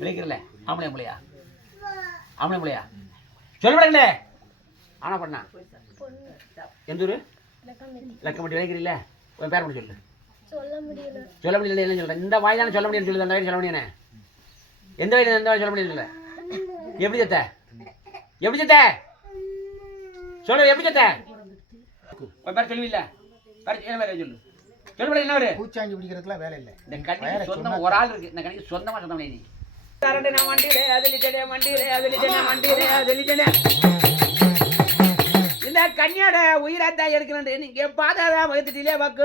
விளைக்கிறல ஆம்பளை முளையா சொல்லப்படல ஆனா பண்ணா எந்த ஊரு லக்கம்பட்டி விளைக்கிறீல்ல உன் பேர் பண்ணி சொல்லு சொல்ல முடியல என்ன சொல்றேன் இந்த வாயிலான சொல்ல முடியும்னு சொல்லு அந்த வாயில் சொல்ல முடியாது எந்த வாயில் சொல்ல முடியல எப்படி சத்த சொல்லு எப்படி சத்த உன் பேர் சொல்லுவில்ல என்ன பேர் சொல்லு சொல்ல என்ன ஒரு பூச்சாண்டி பிடிக்கிறதுக்குலாம் வேலை இல்லை இந்த கண்ணிக்கு சொந்தம் ஒரு ஆள் இருக்கு இந்த கண்ணிக்கு சொந்தமா சொந்தம் நீ இந்த கன்னியோட உயிராத்தான் எடுக்கணும் நீங்க பாதாதான் வகுத்துட்டீங்களே வக்கு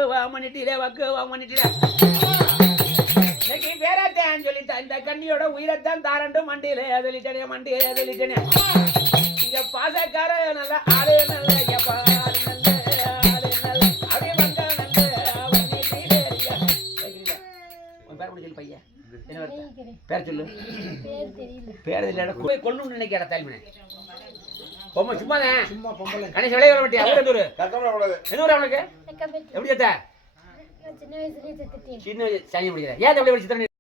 இன்னைக்கு பேராத்தான் சொல்லிட்டேன் இந்த கன்னியோட உயிரத்தான் தாரண்டு மண்டியிலே சொல்லிட்டேனே நீங்க பாசக்கார நல்லா ஆளே நல்ல அப்படியே வந்த பையன் பேர் சொல்லு பேர் இல்ல கொள்ளு நினைக்கிற தலைமனை பொம்மை சும்மாதான் சும்மா பொம்பளை கணேஷ் விளைய வர மாட்டியா அவரு எந்த ஊர் அவனுக்கு லக்கம்பட்டி எப்படி சத்த சின்ன வயசுலயே செத்துட்டேன் சின்ன சனி முடிக்கிற ஏன் அப்படி சித்திர